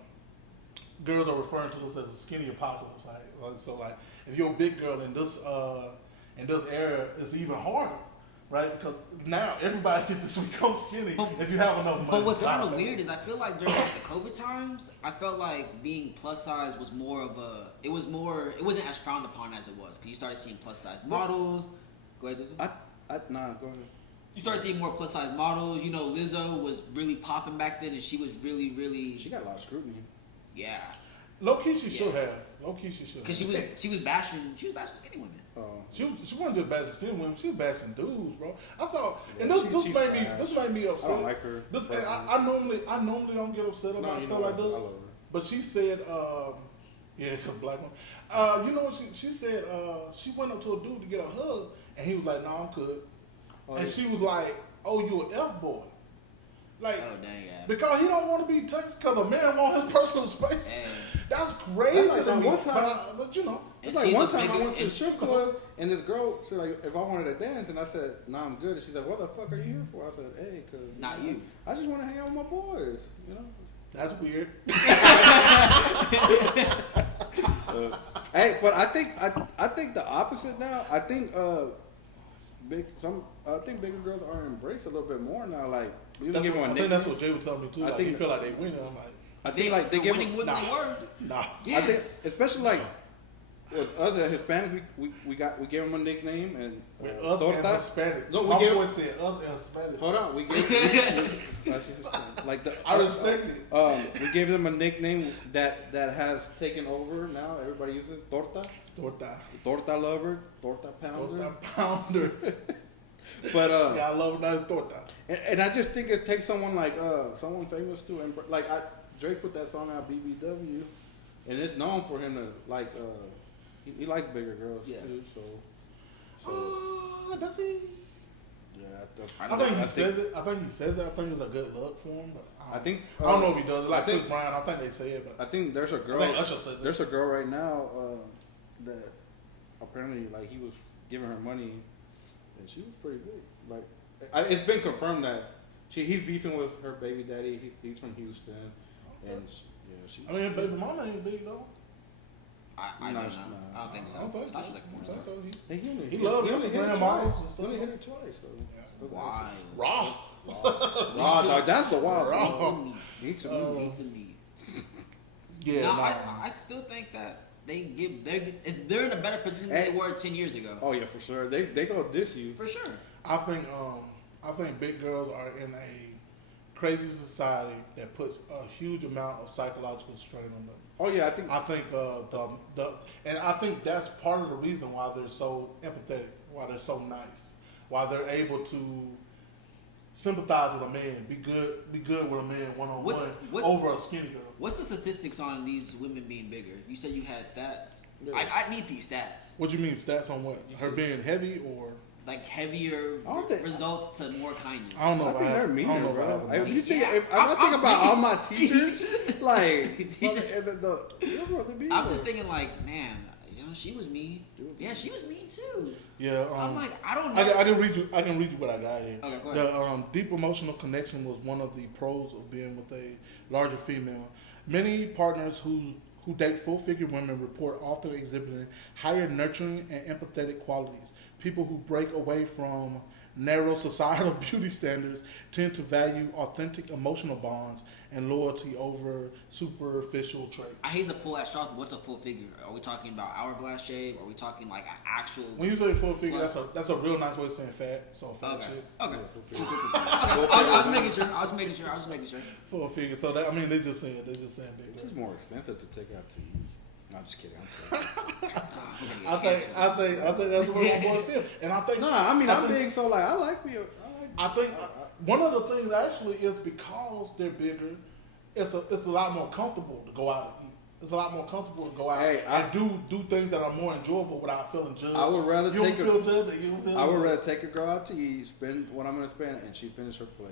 girls are referring to this as a skinny apocalypse. Like if you're a big girl in this area, it's even harder, right? Because now everybody can just become skinny if you have enough money. But what's kind of weird is I feel like during like, the COVID times, I felt like being plus size was more of a. It wasn't as frowned upon as it was because you started seeing plus size models. Go ahead, Lizzo. nah, go ahead. You started seeing more plus size models. You know, Lizzo was really popping back then, and she was really. She got a lot of scrutiny. Yeah, Low key, she should have. Low key, she should. because she was bashing skinny women. She wasn't just bashing skinny women. She was bashing dudes, bro. I saw, and Yeah, this she's made me I upset. don't like her. This, and personally. I normally don't get upset about you stuff know like I this. love her. But she said, yeah, it's a black one. You know what she said? She went up to a dude to get a hug, and he was like, "No, I'm good." Oh, And yeah. she was like, "Oh, you an F boy?" Like, Oh dang, yeah. because he don't want to be touched because a man wants his personal space. And, That's crazy That's like to that me. one time- but you know, and It's like she's one a time I bigger- went to the and- strip club and this girl, she like, if I wanted to dance, and I said, "Nah, I'm good." And she's like, "What the fuck are you here for?" I said, "Hey, cause Not you. I just want to hang out with my boys, you know." that's weird. Hey, but I think the opposite now. I think bigger girls are embraced a little bit more now. Like you That's give them what, a I think nickname. that's what Jay was telling me too. I Like, think- he feel like they winning. I'm like, I think like they they're give winning them, women they were. nah. I think Yes. especially like with us as Hispanics, we gave them a nickname and With us and torta. Hispanics. No, we My gave- boy said us and Hispanics. Hold on, we gave like the I respect it. we gave them a nickname that has taken over now. Everybody uses torta, Torta. torta lover, torta pounder. Torta pounder. But Yeah, I love nice torta. and I just think it takes someone like someone famous to like Drake put that song out BBW, and it's known for him to like he likes bigger girls Yeah. too. So Does he? yeah, I think he says it. I think he says it. I think it's a good look for him. But I think I don't know if he does. Like I think- Chris Brown, I think they say it, but I think there's a girl. I think Usher says it. There's a girl right now that apparently like he was giving her money, and she was pretty big. Like it's been confirmed that he's beefing with her baby daddy. He's from Houston, and she. I mean, baby mama ain't big though. I Nah, don't she- know. nah. I don't think so. I don't think I thought she so. was like a porn I star. think so. He He loves only hit Instagram her models twice. and stuff. He only hit her twice though. Why? Raw. Raw dog, that's the wild. Raw. one. Me too. Me to me. Yeah. No, nah. I still think that they're in a better position than Hey. they were 10 years ago. Oh yeah, for sure. They go diss you. For sure. I think big girls are in a crazy society that puts a huge amount of psychological strain on them. Oh yeah, I think. I think and I think that's part of the reason why they're so empathetic, why they're so nice, why they're able to sympathize with a man, be good with a man one on one what's- over a skinny girl. What's the statistics on these women being bigger? You said you had stats. Yeah. I need these stats. What you mean stats on what? Her being heavy or like heavier I don't think- results to more kindness. I don't know. I think they're meaner, know bro. about If you think, Yeah, if I think about all my teachers, like Teacher- you're supposed to be. I'm just thinking like, man, she was mean. Yeah, she was mean too. Yeah, I'm like, I don't know. I can read you. I can read you what I got here. Okay, go ahead. The deep emotional connection was one of the pros of being with a larger female. Many partners who date full-figure women report often exhibiting higher nurturing and empathetic qualities. People who break away from narrow societal beauty standards tend to value authentic emotional bonds and loyalty over superficial traits. I hate to pull at straws. What's a full figure? Are we talking about hourglass shape? Are we talking like an actual? When you say full figure, Plus- that's a real nice way of saying fat. So fat Okay. shit. Okay. I was making sure. I was making sure. Full figure. So that, I mean, they just saying big. It's just more expensive to take out to you. No, I'm just kidding. I'm kidding. I think that's what my boy feel. And I think No, I mean I'm think- big, so like I like me. I think one of the things actually is because they're bigger, it's a lot more comfortable to go out and eat. It's a lot more comfortable to go out and do things that are more enjoyable without feeling judged. I would rather you take don't feel judged. You don't feel I would judged. rather take a girl out to eat, spend what I'm gonna spend, and she finish her plate.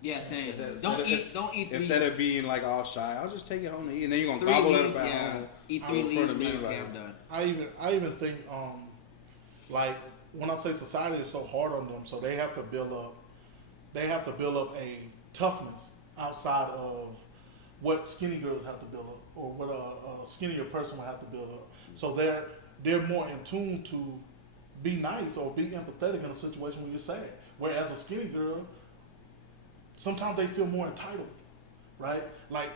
Yeah, same. Instead- Don't instead eat three. Instead of being like all shy, I'll just take it home to eat, and then you're gonna Three gobble leaves, it back yeah. home. Eat in three front leaves of and be me, like, okay, like- I'm done. I even think like when I say society is so hard on them, so they have to build up a toughness outside of what skinny girls have to build up or what a skinnier person will have to build up. So they're more in tune to be nice or be empathetic in a situation when you're sad. Whereas a skinny girl, sometimes they feel more entitled. Right? Like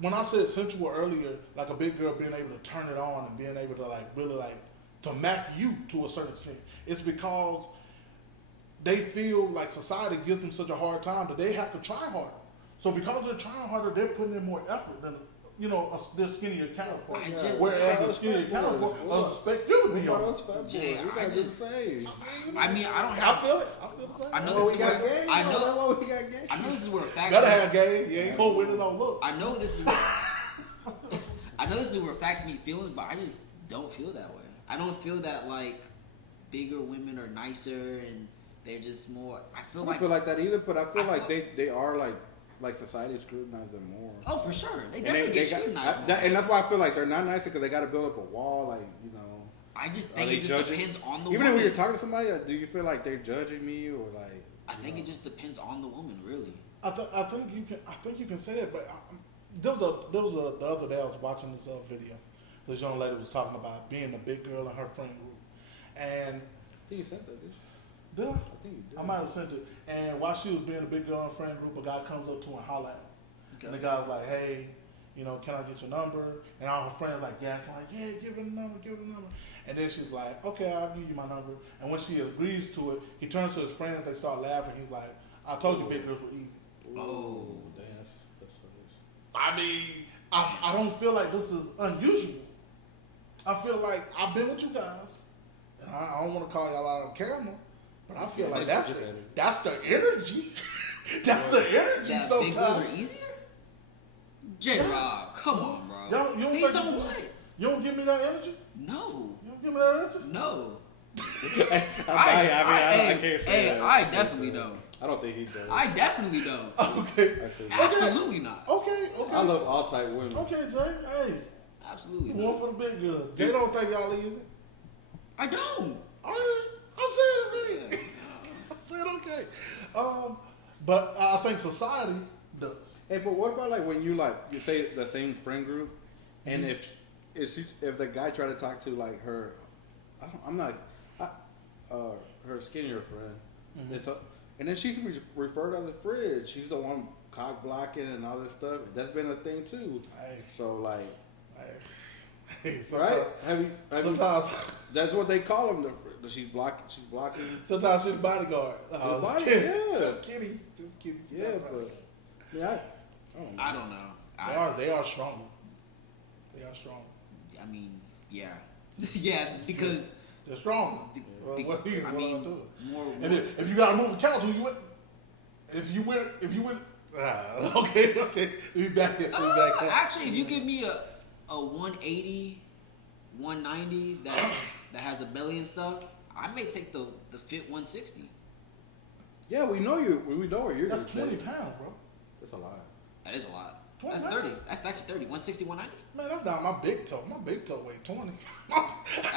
when I said sensual earlier, like a big girl being able to turn it on and being able to like really like to map you to a certain extent, it's because they feel like society gives them such a hard time that they have to try harder. So because they're trying harder, they're putting in more effort than their skinnier counterpart. I just- Whereas Yeah, the skinnier that's fat counterpart boys. will expect you to be What on. else, fat boy? Jay, You I gotta just- say. I mean, I don't I have. feel it. I feel the same. I know Oh, this we is got where game. I know. That's why we got game. I know this is where facts. Gotta have game. You ain't gonna win it on look. I know this is. Where, I know this is where facts meet feelings, but I just don't feel that way. I don't feel that like bigger women are nicer and they're just more. I feel I like. don't feel like that either, but I feel I like feel- they are like society scrutinizes them more. Oh, for sure, they And definitely get got- scrutinized. more. and that's why I feel like they're not nicer because they got to build up a wall, like I just Are think they it just judging- depends on the Even woman. if you're talking to somebody, like, do you feel like they're judging me or like? I think it just depends on the woman, really. I think you can say that, but there was a the other day I was watching this video. This young lady was talking about being a big girl in her friend group, and I think you said that, did you? did I? I think you did. I might have sent it. And while she was being a big girl in her friend group, a guy comes up to her and holler at her. And the guy's like, hey, can I get your number? And all her friends like, yeah, give her the number. And then she's like, okay, I'll give you my number. And when she agrees to it, he turns to his friends, they start laughing. He's like, I told you big girls were easy. Oh. damn, that's so good. I mean, I don't feel like this is unusual. I feel like I've been with you guys, and I don't want to call y'all out on camera, but I feel like that's the energy. That's the energy That big girls sometimes. are easier. J-Rob, come on, bro. You don't Based think on you- what? You don't give me that energy? No, You don't give me that energy? no. I can't say Hey, that. I can't definitely say that. don't. I don't think he does. I definitely don't. Okay. Actually, Absolutely not. Okay. I love all type women. Okay, Jay. Hey, Absolutely one not. for the big girls. Jay don't think y'all easy. I don't. All right. I'm saying it, man. I'm saying okay. But I think society does. Hey, but what about like when you say the same friend group, and Mm-hmm. if the guy try to talk to like her, her skinnier friend, Mm-hmm. and then she's referred to the fridge. She's the one cock blocking and all this stuff. That's been a thing too. Hey, So like, hey, right? sometimes, Sometimes that's what they call them. She's blocking. sometimes she's the bodyguard. The Just body- kidding. yeah. Just kidding. Just kidding. Yeah, but yeah, I don't know. I don't know. They are strong. They are strong. I mean, yeah, yeah, because They're strong. be- What are you I gonna mean, do? more. And if you gotta move the couch, who you with? If you win. Okay. We back. Actually, if you give me a 180, 190 that has the belly and stuff, I may take the fit 160. Yeah, we know you. We know where you're. That's 20 pounds, bro. That's a lot. That is a lot. 20 That's pounds? 30. That's actually 30. 160, 190. Man, that's not my big toe. My big toe weight 20.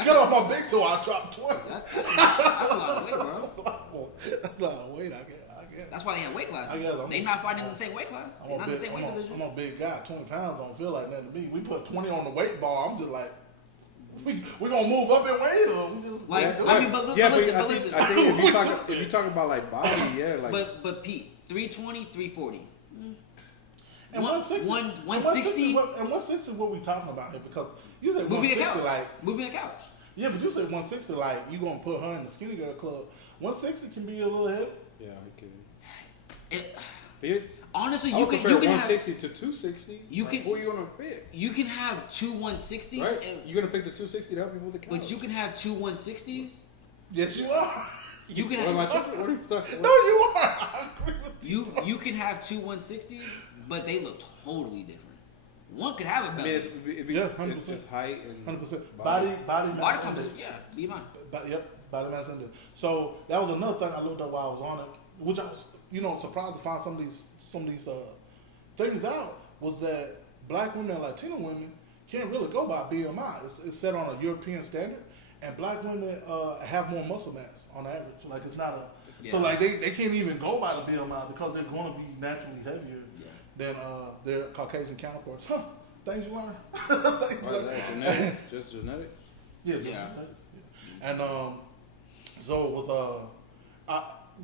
Get off my big toe, I drop 20. That's a lot of weight, bro. That's a lot of weight. I guess. That's why they have weight classes. I guess They not fighting in the same weight class. They're not in the same weight division. I'm a big guy. 20 pounds don't feel like nothing to me. We put 20 on the weight bar. I'm just like, we gonna move up in weight, or we just Like, yeah, I mean, but listen. I think if you talk about like body, yeah, like. But Pete, 320, 340. And 160, 160. And 160 is what we talking about here, because you said Moving a 160 couch. like Moving a couch. yeah, but you said 160 like you gonna put her in the skinny girl club. 160 can be a little heavy. Yeah, it can. Honestly, I you would can compare have 160 to 260. You like, can- who are you gonna pick? you can have two 160s, Right? and, You're gonna pick the 260 to help you with the couch. but you can have two 160s. Yes, you are. You can What am I have, talking? What are you talking? No, you are. I agree with you can have two 160s, but they look totally different. One could have a I mean, belly. it'd be, Yeah, it's 100%. just height and 100%. Body Body mass composition, index. yeah, BMI. Yep, body mass index. So that was another thing I looked up while I was on it, which I was, surprised to find some of these things out, was that black women and Latino women can't really go by BMI. It's set on a European standard, and black women have more muscle mass on average. Like it's not a so Yeah. like they can't even go by the BMI because they're going to be naturally heavier than their Caucasian counterparts. Huh? Things you learn. Things you learn. genetic, just genetic. Yeah, just Yeah. genetics, yeah. And so it was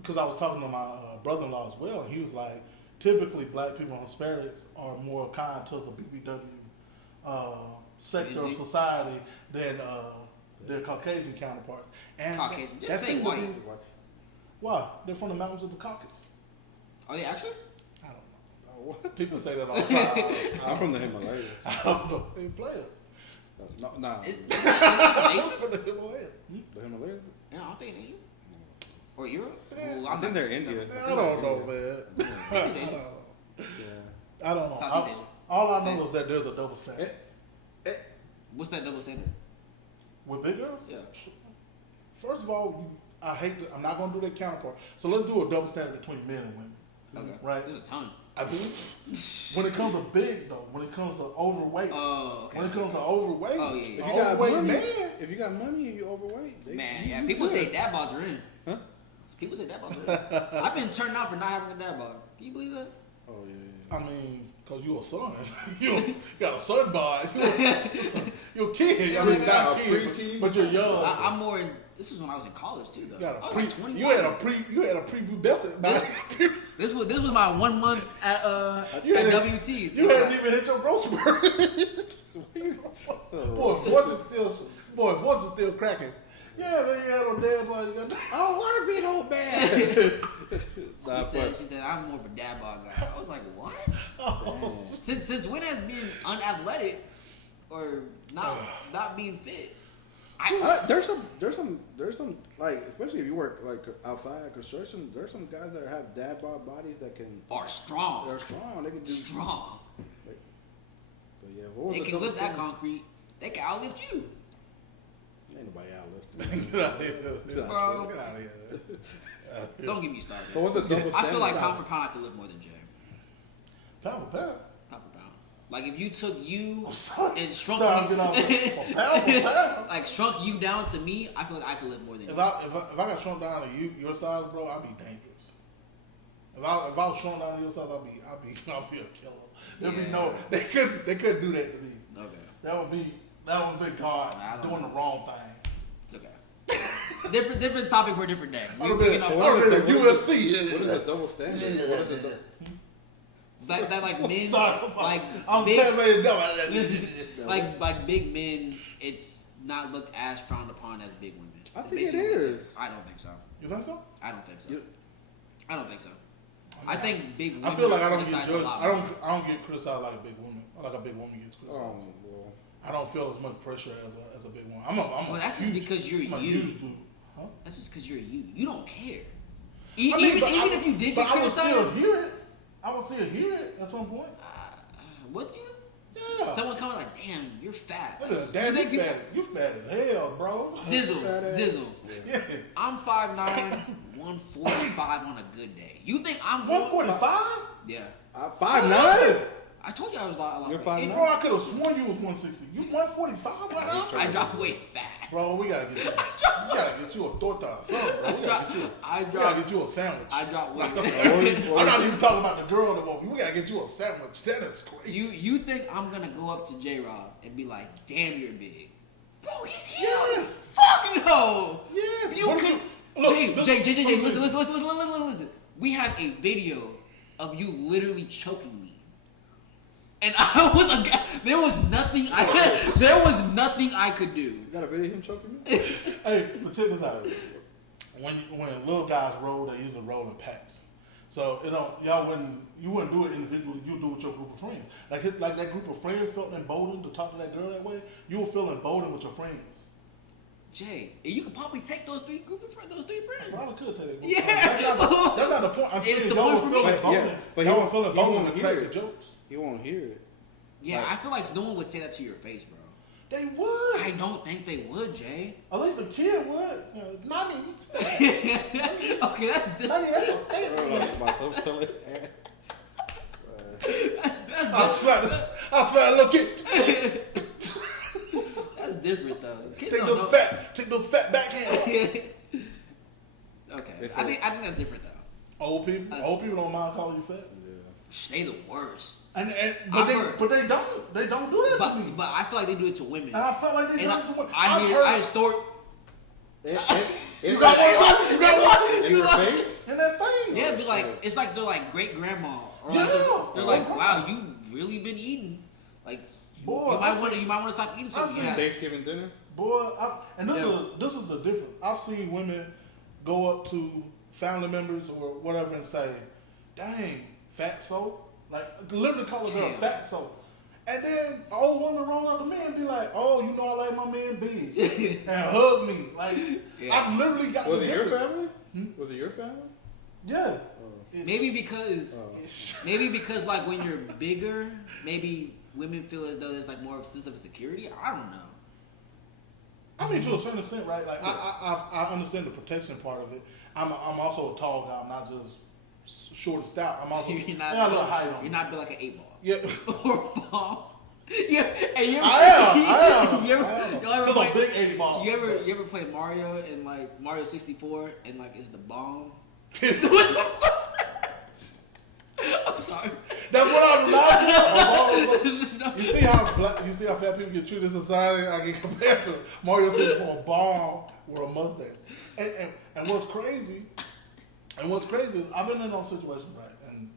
because I was talking to my brother-in-law as well, and he was like, typically black people and Hispanics are more kind to the BBW sector of society than their Caucasian counterparts. And Caucasian, just that say seems to white. be- Why? They're from the mountains of the Caucasus. Oh yeah, actually. I don't know. Oh, what? People say that all the time. I'm from the Himalayas. I don't know. They play it. No, nah. It's I'm Asia. from the Himalayas. The Himalayas? Yeah, I don't think in Asia or Europe. Yeah, Ooh, I think they're India. I don't know, man. I don't know. Yeah. I don't know. Southeast Asia. All I know is that there's a double standard. What's that double standard? With big girls? Yeah. First of all, I'm not going to do that counterpart. So let's do a double standard between men and women. Okay. Right. There's a ton. I do. When it comes to big, though, when it comes to overweight, Oh, okay. when it comes to overweight, Oh, yeah, If yeah. you got overweight money, man, if you got money and you overweight, Man, you- yeah. you People good. say dad bods are in. Huh? People say dad bods are in. I've been turned out for not having a dad bod. Can you believe that? Oh yeah. I mean, because you're a son. you got a son bod. You're a kid. Yeah, I mean, like not a a kid, preteen. but you're young. I'm more in. This was when I was in college too, though. You got I a was pre. like 21. You had a prepubescent body. This was my 1 month at You at hadn't- WT. You hadn't even hit your growth spurt. Boy, voice was still cracking. Yeah, man, you had no dad bod. I don't want to be no bad. Nah, She said I'm more of a dad bod guy. I was like, what? Since when has been unathletic or not being fit? there's some like, especially if you work like outside construction, there's some guys that have dad bod bodies that can Are strong. they're strong. They can do Strong. But yeah, what was They the can lift that double concrete. They can outlift you. standard? Ain't nobody outlifting. Get out of here. Get out Bro. Get out of here. Don't get me started. So what's the double standard? I feel like pound for pound I could lift more than Jay. Pound for pound. Pound for pound. Like if you took you Sorry. and shrunk Sorry, me, get off. Pound for pound. like shrunk you down to me, I feel like I could lift more than If you. I got shrunk down to your size, bro, I'd be dangerous. If I was shrunk down to your size, I'd be a killer. There'd be no, they couldn't do that to me. Okay. That would be God I don't doing know. the wrong thing. It's okay. different topic for a different day. I'd have been at UFC. What is a double standard? What is a that like men, Sorry, like I was big, translated dumb. like big men, it's not looked as frowned upon as big women. I It's think it basically what is. I don't think so. You think so? I don't think so. You- I don't think so. I think big women I feel like I are don't get criticized judged. a lot I more. don't get criticized like a big woman. Like a big woman gets criticized. well, I don't feel as much pressure as a big woman. I'm a Well, that's just because you're I'm a you. huge dude. Huh? That's just because you're you. You don't care. I mean, but Even if you did get but I would still criticized, hear it. I would still hear it at some point. would you? Yeah. Someone coming like, damn, you're fat. Look Like, at that. Damn, you fat as hell, bro. Dizzle. Yeah. I'm 5'9", 145 on a good day. You think I'm 145? Yeah. 5'9"? I told you I was a lot. You're 5'9"? Bro, I could have sworn you was 160. You 145 right now? I dropped weight fast. Bro, we gotta get you a torta or something, bro. We gotta get you a sandwich. I dropped weight. I'm not even talking about the girl no more. We gotta get you a sandwich. That is crazy. You think I'm gonna go up to J-Rob and be like, damn, you're big. Bro, he's huge. Yes. Fuck no. Yes. You What could. if you- look, Jay, listen. We have a video of you literally choking me. And there was nothing I could do. You got a video of him choking me? Hey, but check this out. When little guys roll, they usually roll in packs. So you wouldn't do it individually. You do it with your group of friends. Like that group of friends felt emboldened to talk to that girl that way. You will feel emboldened with your friends. Jay, you could probably take those three friends. Probably could take it. Yeah. That's not the point. I'm It's saying the y'all point would for me. feel emboldened. But Y'all he- would feel he emboldened won't to crack hear the it. jokes. He won't hear it. Yeah, I feel like no one would say that to your face, bro. They would. I don't think they would, Jay. At least the kid would. Mommy, you fat. Okay, that's different. Mommy, that's a fat. Myself telling. That's I'll slap that little kid. That's different though. Kids Take don't those know. fat backhands. Okay, I think that's different though. Old people don't mind calling you fat. They the worst. But I've they heard. don't do that to me. But I feel like they do it to women. And I felt like they And done it to women. I story. You got one. In your face? In that thing. Yeah, be like it's like they're like great grandma, or Yeah. like they're like, wow, you really been eating. Like Boy, you might want to stop eating something. Yeah. Thanksgiving dinner? Boy, this is the difference. I've seen women go up to family members or whatever and say, "Dang, fat soul," like literally call a girl Damn. fat soul. And then an old woman roll up to me and be like, "Oh, you know I like my man big," and hug me. Like Yeah. I've literally got. Was the it your difference. family? Was it your family? Yeah. Maybe because It's- like when you're bigger, maybe women feel as though there's like more of a sense of security. I don't know. I mean, to a certain extent, right? Like I understand the protection part of it. I'm also a tall guy. I'm not just short and stout. I'm also You're I got a little built, height on you're me. not built like an 8 ball Yeah. or a ball. Yeah, and you ever, I am. You ever, I am. y'all ever Just play, a big 80 ball. You ever play Mario and like Mario 64 and like it's the bomb? What the fuck's that? I'm sorry. That's what I'm reminded No. of. You see how fat people get treated in society? I get compared to Mario 64 a bomb or a mustache. And what's crazy is I've been in those situations, right? And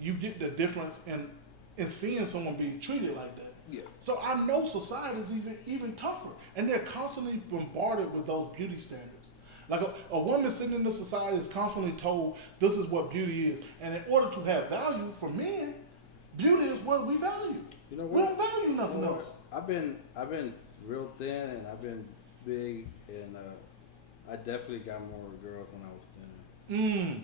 you get the difference in seeing someone being treated like that. Yeah. So I know society is even tougher, and they're constantly bombarded with those beauty standards. Like a woman sitting in this society is constantly told this is what beauty is, and in order to have value for men, beauty is what we value. You know We what? don't value nothing else. I've been real thin and I've been big and I definitely got more girls when I was thinner.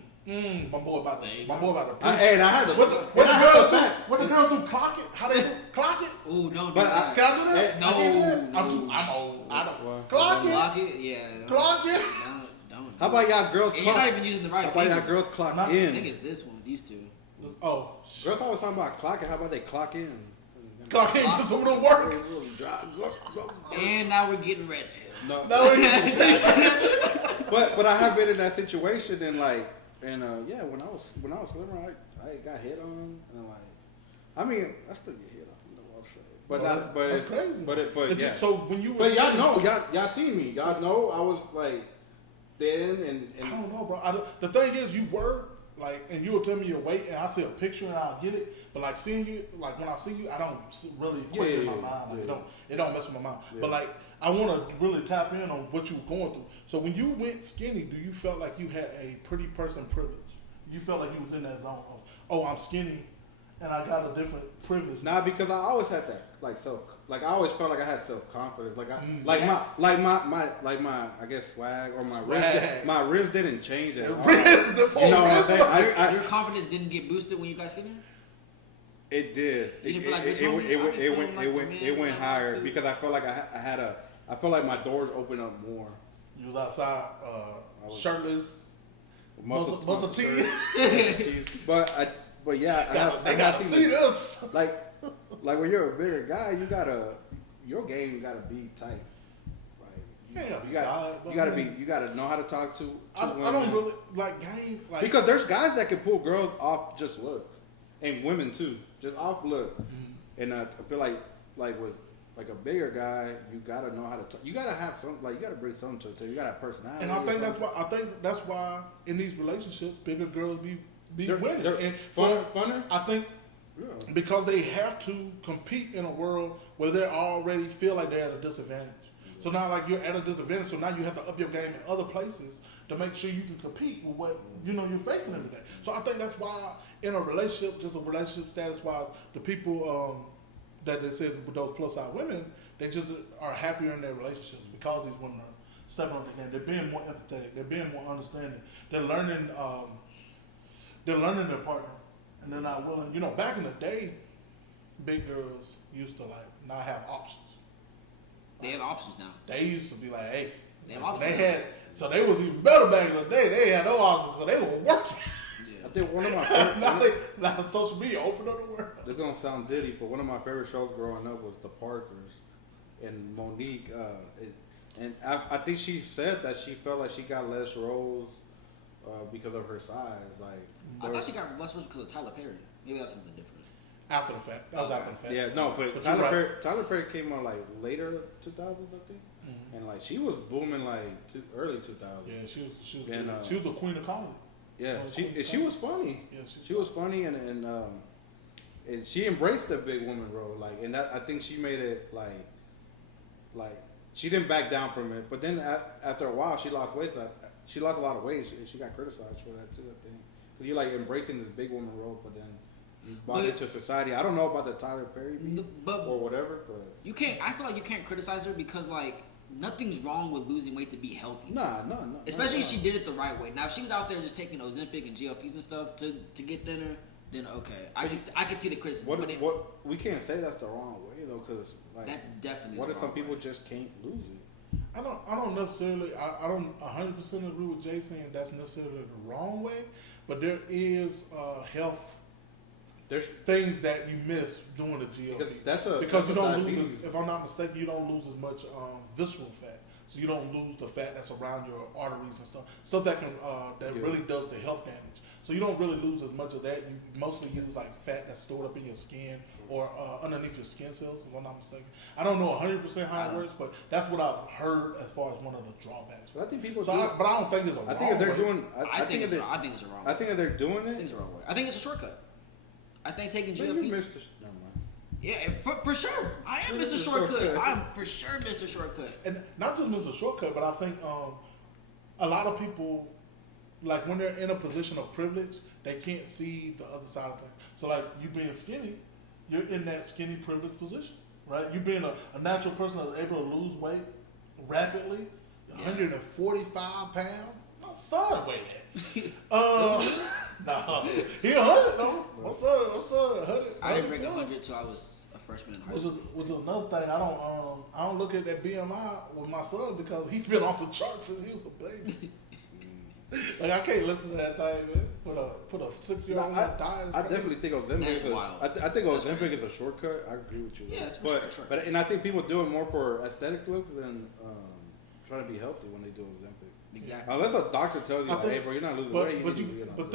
My boy about There you to go. And I had to. What the girls do? Clock it? How they do? Clock it? Ooh, don't do But that. Can I do that? No, I can't do that. no. I'm old. I don't. Well, Clock it. Block it? Yeah. Clock it. Don't. How about y'all girls And clock? you're not even using the right How about finger. y'all girls clock Not- I think in? it's this one. These two. Oh, Girls always talking about clocking. How about they clock in? clock in. Do some of the work. And now we're getting red pill. No, No, it's- but I have been in that situation and yeah, when I was slimmer, I got hit on and I mean I still get hit on. You know what I'm saying? But Well, that's crazy. But yeah. So when you were But y'all skinny- know, y'all seen me. Y'all know I was like thin and I don't know, bro. The thing is, you were like, and you will tell me your weight, and I see a picture and I'll get it. But like seeing you, like when I see you, I don't really equate it in my mind. Like it don't mess with my mind. Yeah. But like I want to really tap in on what you were going through. So when you went skinny, do you felt like you had a pretty person privilege? You felt like you was in that zone of, oh, I'm skinny, and I got a different privilege. nah, because I always had that I always felt like I had self confidence. Yeah. My I guess swag or my ribs didn't change at all. Ribs, the You know what I'm saying? Your confidence didn't get boosted when you got skinnier? It did. You didn't feel like this, homie? It went higher because I felt like I felt like my doors opened up more. You was outside, shirtless, muscle tee. tee. But yeah, they gotta see this. Like when you're a bigger guy, your game gotta be tight. You gotta know how to talk to I don't really like game because there's guys that can pull girls off just looks, and women too, just off look. Mm-hmm. And I feel like with like a bigger guy, you gotta know how to talk. You gotta have some you gotta bring something to it too. You gotta have personality. And I think that's why in these relationships, bigger girls be winning. And funner. I think because they have to compete in a world where they already feel like they're at a disadvantage. So now, like, you're at a disadvantage, so now you have to up your game in other places to make sure you can compete with what, you're facing every day. So I think that's why in a relationship, just a relationship status-wise, the people that they said with those plus-size women, they just are happier in their relationships because these women are stepping up the game. They're being more empathetic. They're being more understanding. They're learning their partner, and they're not willing. Back in the day, big girls used to, not have options. They have options now. They used to be like, hey, they have options. They was even better back in the day. They had no options, so they were working. Yeah. I think one of my favorite, now social media opened up the world. This gonna sound ditty, but one of my favorite shows growing up was The Parkers, and Monique. And I think she said that she felt like she got less roles because of her size. I thought she got less roles because of Tyler Perry. Maybe that's something different. After the fact. That was after the fact. Yeah, no, but Tyler Perry came on later 2000s, I think, and she was booming early 2000s. Yeah, she was a queen of comedy. Yeah, she was funny. Yeah, she was funny, and she embraced the big woman role. And that, I think she made it like she didn't back down from it. But then after a while, she lost weight. She lost a lot of weight. She got criticized for that too. I think because you're embracing this big woman role, but then. You bought into society. I don't know about the Tyler Perry beat or whatever, but you can't. I feel like you can't criticize her because nothing's wrong with losing weight to be healthy. No. Especially if she did it the right way. Now, if she was out there just taking Ozempic and GLPs and stuff to get thinner, then okay, I could see the criticism. What we can't say that's the wrong way though, because that's definitely. What if some people just can't lose it? I don't necessarily. I don't 100% agree with Jay saying that's necessarily the wrong way, but there is health. There's things that you miss doing the GLP. Because you don't lose, if I'm not mistaken, you don't lose as much visceral fat. So you don't lose the fat that's around your arteries and stuff that can really does the health damage. So you don't really lose as much of that. You mostly use fat that's stored up in your skin or underneath your skin cells, if I'm not mistaken. I don't know 100% how it works, but that's what I've heard as far as one of the drawbacks. But I think people. But I don't think it's a wrong way. I think it's a wrong way. I think if they're doing it, I think it's a wrong way. I think it's a shortcut. I think taking GLP. Yeah, for sure. I am Mr. Shortcut. I'm for sure Mr. Shortcut. And not just Mr. Shortcut, but I think a lot of people, when they're in a position of privilege, they can't see the other side of things. So you being skinny, you're in that skinny privileged position, right? You being a natural person that's able to lose weight rapidly, 145 pounds. My son weighed that. Nah, he 100 though. My son 100. I didn't break 100 till I was a freshman in high school. Which is another thing. I don't look at that BMI with my son because he's been off the charts since he was a baby. I can't listen to that thing, man. Put a 6-year-old on that diet. I definitely think Ozempic I think Ozempic is a shortcut. I agree with you. Yeah, it's for sure. But I think people do it more for aesthetic looks than trying to be healthy when they do Ozempic. Exactly. Unless a doctor tells you, hey, bro, you're not losing weight. But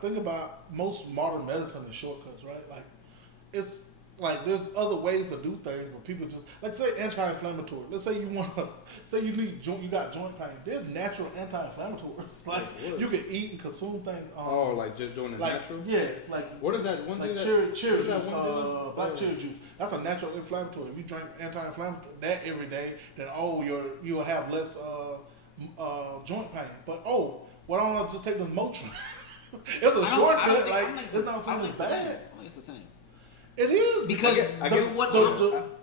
think about most modern medicine is shortcuts, right? It's there's other ways to do things, but people just say anti-inflammatory. Let's say you you got joint pain. There's natural anti-inflammatories. You can eat and consume things. Just doing it natural. Yeah, what is that one thing? Cherry juice, black cherry juice. That's a natural inflammatory. If you drink anti-inflammatory that every day, then you'll have less joint pain. But why don't I just take this Motrin? It's a shortcut. It's not something bad. It's the same. It is because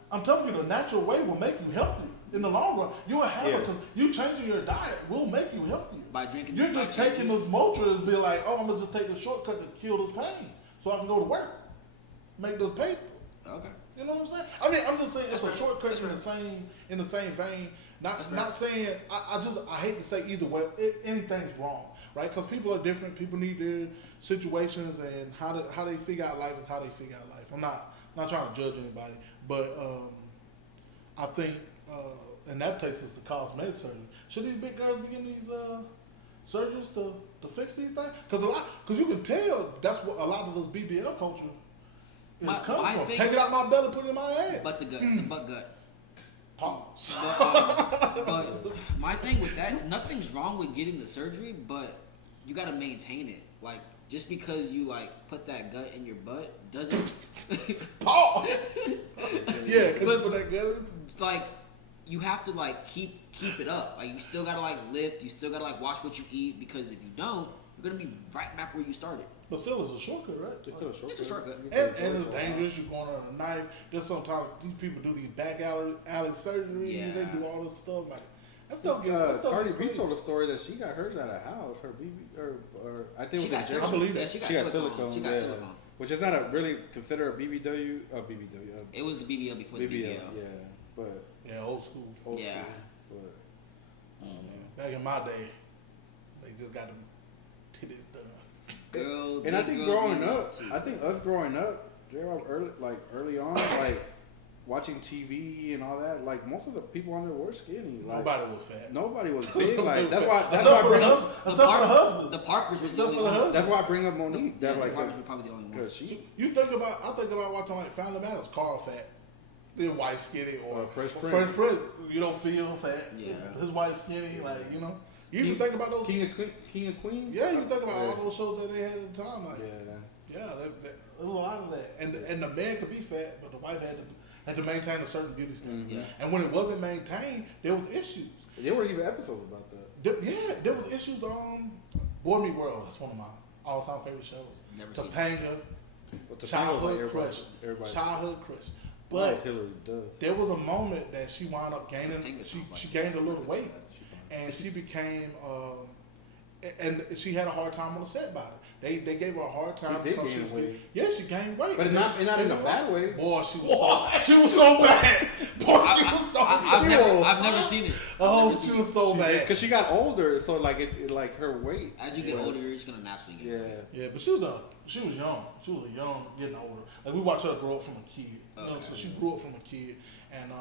I'm telling you, the natural way will make you healthy in the long run. You will have you changing your diet will make you healthier by drinking. You're just taking this Motrin and be like, I'm gonna just take the shortcut to kill this pain so I can go to work. make the paper. Okay. You know what I'm saying? I mean, I'm just saying it's That's a right. shortcut That's in the same vein. That's Not right. saying I hate to say either way. Anything's wrong, right? Because people are different. People need their situations and how they figure out life is how they figure out life. I'm not trying to judge anybody, but I think and that takes us to cosmetic surgery. Should these big girls be getting these surgeries to fix these things? Because you can tell that's what a lot of this BBL culture is coming from. Take it out my belly, put it in my ass. But the butt gut. Pause. But my thing with that, nothing's wrong with getting the surgery, but you gotta maintain it. Like, just because you like put that gut in your butt doesn't. Pause. Yeah, because But- put that gut in. Like, you have to like keep it up. Like, you still gotta like lift. You still gotta like watch what you eat, because if you don't, you're gonna be right back where you started. But still, it's a shortcut, right? It's still a shortcut. It's a shortcut. And it's dangerous. You're going on a knife. There's sometimes these people do these back alley surgeries. Yeah. They do all this stuff. Like that stuff gets. Cardi B told a story that she got hers at a house. Her BB or I think She it got was silicone. I believe Yeah, that. she got She got silicone. silicone, She got yeah. silicone. which is not a really considered a BBW. It was the BBL before the BBL. Yeah, but Yeah, old school. old Yeah. school, but Back in my day, they just got them titties done. Girl, and I big think girls growing need up, too. I think us growing up, J-Rob, early on, like watching TV and all that, like most of the people on there were skinny. Like, Nobody was fat. nobody was big. Like that's why. That's Except why I for bring the up. husband. Except for the husband. The Parkers was the Except only for the one. husband. That's why I bring up Monique. Yeah, That the like, Parkers were probably the only one. cause she. You think about? I think about watching like Family Matters. Carl fat. His wife skinny, or Fresh Prince. Prince. You don't feel fat. Yeah. His wife skinny. Like you know. You even think about those. King of Queens. Yeah, you think about Yeah. all those shows that they had at the time. Like Yeah. yeah, a lot of that. And the man could be fat, but the wife had to maintain a certain beauty standard. Yeah. And when it wasn't maintained, there was issues. There were even episodes about that. There was issues on Boy Meet World. That's one of my all-time favorite shows. Never seen it. Topanga, But the childhood like crush, everybody. childhood crush. But But Hillary does. there was a moment that she wound up gaining. Topanga She sounds like gained a little never weight, seen that. and she became. And she had a hard time on the set about it. They gave her a hard time She did because gain was weight. Yeah, she gained weight, But And not in a they- bad way. Boy, she was so bad. Boy, she was so bad. I've never seen it. Oh, I've never she seen was it. so bad. Because she got older, so like it like her weight. As you get older, you're just gonna naturally get. Yeah. weight. Yeah, but she was young. She was young, getting older. Like we watched her grow up from a kid. You know, Okay. so she grew up from a kid, and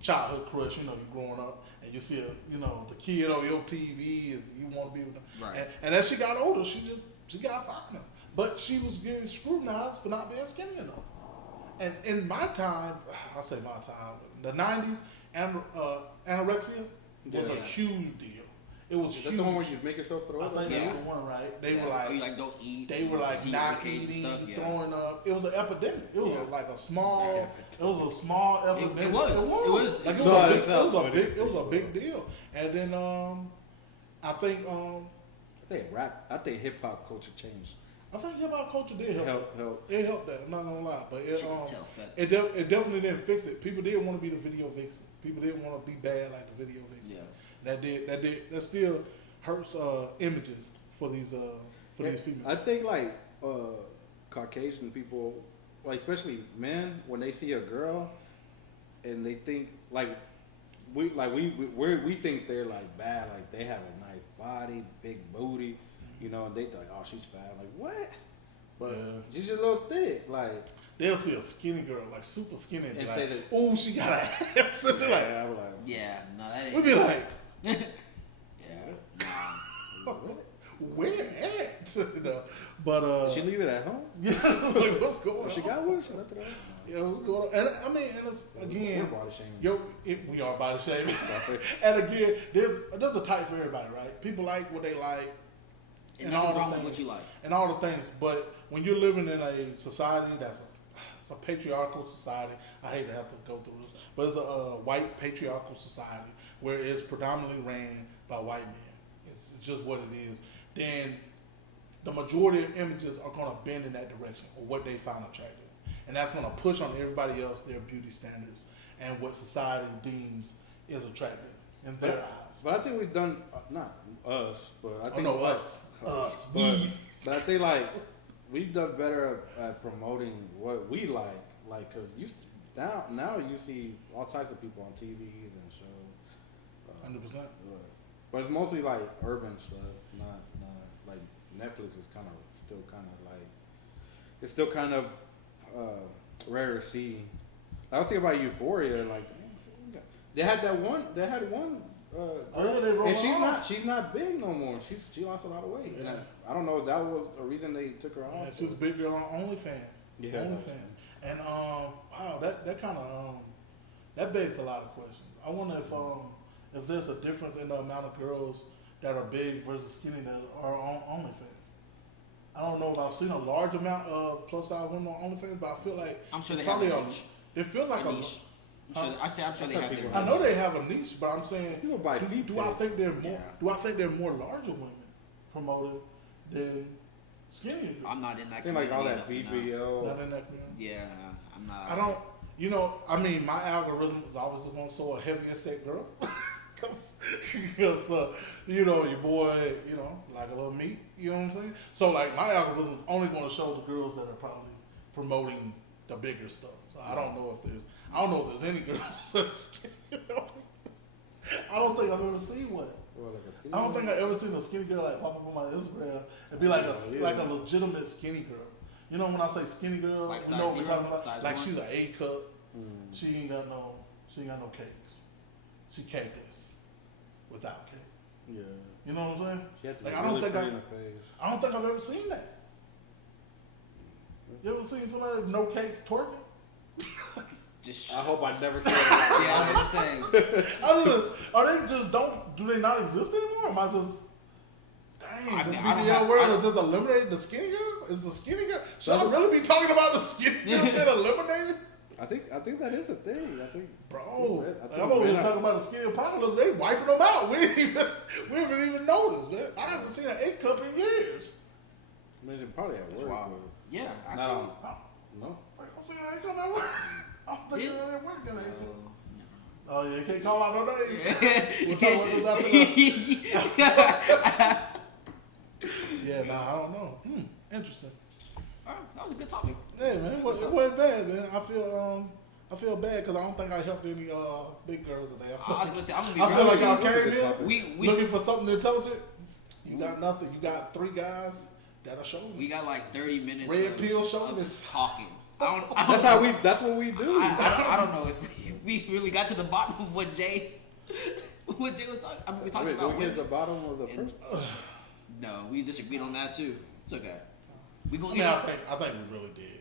childhood crush. You know, you growing up and you see the kid on your TV is you want to be with them. Right. And as she got older, she got finer, but she was getting scrutinized for not being skinny enough. And in my time, I say my time, the '90s, anorexia was a Yeah. huge deal. It was Is huge. that the one where you make yourself throw I up? think Yeah. that's the one, right? They Yeah. were like, Or you like don't eat. they were like see not your kids and eating, stuff. Yeah. throwing up. It was an epidemic. It was Yeah. like a small. It was a small epidemic. It was. Like No, it was it a sounds big. It was a big deal. And then I think I think hip hop culture changed. hip hop culture did help. Help. It helped that. I'm not gonna lie, but it Chicken tail fat. it definitely didn't fix it. People didn't want to be the video vixen. People didn't want to be bad like the video vixen. Yeah. That still hurts images for these females. I think like Caucasian people, like especially men, when they see a girl and they think we think they're like bad, like they have a nice body, big booty, and they think, oh, she's fat. I'm like, what? But she's just a little thick, like. They'll see a skinny girl, like super skinny, and be And like, say that- "Oh, she got an ass." And be like, Yeah, I was like, Yeah. No, that ain't. we'd be like, Yeah. Nah. "Where at?" But did she leave it at home? yeah, like what's going on? She got one. She left it at home. Yeah, what's going on? And I mean, and it's again, We're body shaming. we are body shaming. Sorry. And again, there's a type for everybody, right? People like what they like, And and nothing's all the wrong with things. what you like. and all the things. But when you're living in a society it's a patriarchal society. I hate to have to go through this, but it's a white patriarchal society where it's predominantly ran by white men. It's just what it is. Then the majority of images are going to bend in that direction, or what they find attractive, and that's going to push on everybody else their beauty standards and what society deems is attractive in their eyes. But I think we've done not us, but I think Us, but I think like we've done better at promoting what we like, cause now you see all types of people on TVs and shows. 100%. But it's mostly like urban stuff, not like Netflix is still kind of rare to see. I was thinking about Euphoria, like they had one. And she's not big no more. She lost a lot of weight. Yeah. And I don't know if that was a reason they took her off. She was a big girl on OnlyFans. Yeah. OnlyFans. And wow, that kind of that begs a lot of questions. I wonder if there's a difference in the amount of girls that are big versus skinny that are on OnlyFans. I don't know if I've seen a large amount of plus size women on OnlyFans, but I feel like I'm sure they have a niche. They feel like a niche. I'm sure they have their niche. I know they have a niche, but I'm saying, People buy feet do I pics. think they're more? Yeah. Do I think they're more larger women promoted than skinny girls? I'm not in that I think community like all that enough to know. BBL. Not in that community. Yeah, I'm not. I don't. You know, I mean, my algorithm is obviously going to show a heavier set girl, because you know your boy, you know, like a little meat. You know what I'm saying? So like my algorithm is only going to show the girls that are probably promoting the bigger stuff. So I don't know if there's any girls that's skinny. I don't think I've ever seen one. Well, like a skinny I don't think one? I've ever seen a skinny girl like pop up on my Instagram and be like like a legitimate skinny girl. You know when I say skinny girl, Like you know what size we're zero? talking about? Size Like one? she's an A cup. Mm. She ain't got no cakes. She cakeless without cake. Yeah. You know what I'm saying? She had to Like be I don't really think pretty in the face. I don't think I've ever seen that. You ever seen somebody with no cakes twerking? Just I hope I never see that. yeah, I'm saying. Do they not exist anymore? Am I just dang? I This mean, I don't BBL have- world I- is just eliminating the skinny girl? Is the skinny girl? Should I really be talking about the skinny girl being eliminated? I think that is a thing. I think, Bro, I think I'm over here men are- talking about the skinny apocalypse. They wiping them out. We haven't even noticed, man. I haven't seen an 8 cup in years. I mean, it probably at That's work. wild. Yeah, But not on. Oh, No. I don't see an 8 cup at work. I don't think Did- they're at work in an 8 cup. Oh, Oh, yeah, you can't call out no names. never. We'll talk about this after the... Yeah, nah, I don't know. Interesting. Alright, that was a good topic. Yeah, man, it wasn't bad, man. I feel bad because I don't think I helped any big girls today. I was gonna say I'm gonna be. I feel real like with you. y'all came in We looking for something intelligent. You got nothing. You got 3 guys that are showing. we got like 30 minutes. Red of, pill of chauvinist. talking. That's what we do. I don't know if we really got to the bottom of what Jay was talking. I mean, we talked Wait, about did we get women. to the bottom of the And- first? No, we disagreed on that too. It's okay. We I gonna mean, get. I think we really did.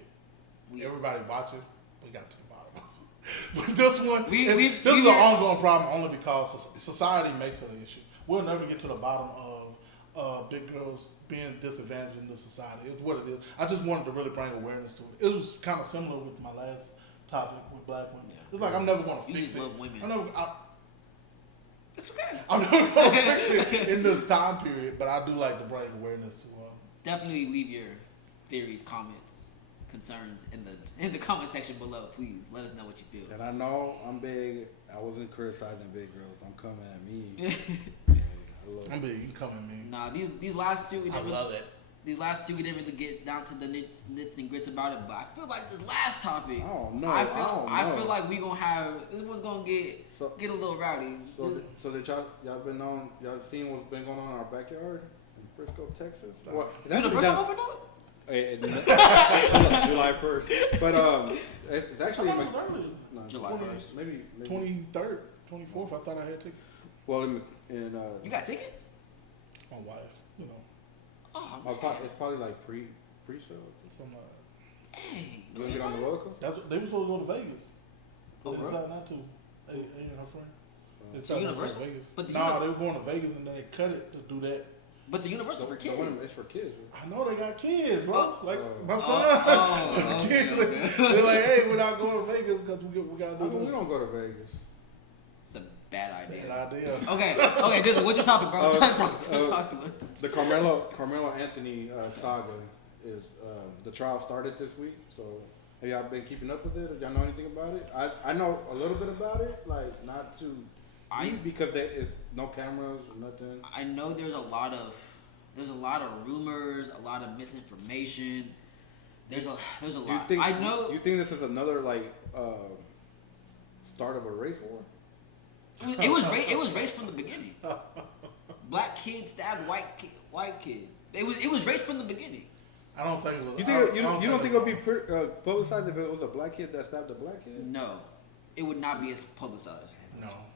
We- Everybody watching, we got to the bottom. But this one, We- this is we- an ongoing problem only because society makes it an issue. We'll never get to the bottom of big girls being disadvantaged in this society. It's what it is. I just wanted to really bring awareness to it. It was kind of similar with my last topic with black women. Yeah. It's like I'm never going to You fix just it. love women. It's okay. I'm never going to fix it in this time period, but I do like to bring awareness to Definitely leave your theories, comments, concerns in the comment section below. Please let us know what you feel. And I know I'm big. I wasn't criticizing big girls. Don't come at me. Yeah, I love I'm big. You can come at me. Nah, these last two we I didn't love really, it. these last two we didn't really get down to the nits and grits about it. But I feel like this last topic, I don't know. I I don't know. feel like we gonna have this one's gonna get a little rowdy. So did y'all seen what's been going on in our backyard in Frisco, Texas? Well, it's actually Universal down- opened up? July 1st. But it's actually I thought it was early. no, July 1st. maybe 23rd, 24th. I thought I had tickets. Well, in You got tickets? My wife, you know, Oh, it's probably like pre-sale. something like that. dang. You gonna get on the roller coaster? That's what, they were supposed to go to Vegas. Oh, They for real? decided not to. A and her friend. They To decided not to go to Universal? Vegas. But the Nah, Uni- they were going to Vegas and then they cut it to do that. But the Universal for The one- kids. It's for kids. Right? I know they got kids, bro. Oh. Like my Oh, son. okay, Kids, okay. They're like, hey, we're not going to Vegas because we got to I do mean, we this. don't go to Vegas. It's a bad idea. Bad idea. Okay, Disney, what's your topic, bro? Talk to us. The Karmelo Anthony saga is the trial started this week. So have y'all been keeping up with it? Have y'all know anything about it? I know a little bit about it, like not too deep because there is no cameras or nothing. I know there's a lot of rumors, a lot of misinformation. There's a lot. I know. You think this is another start of a race war? It was race from the beginning. Black kid stabbed white kid. It was race from the beginning. I don't think it was. You don't think it would be publicized if it was a black kid that stabbed a black kid? No, it would not be as publicized.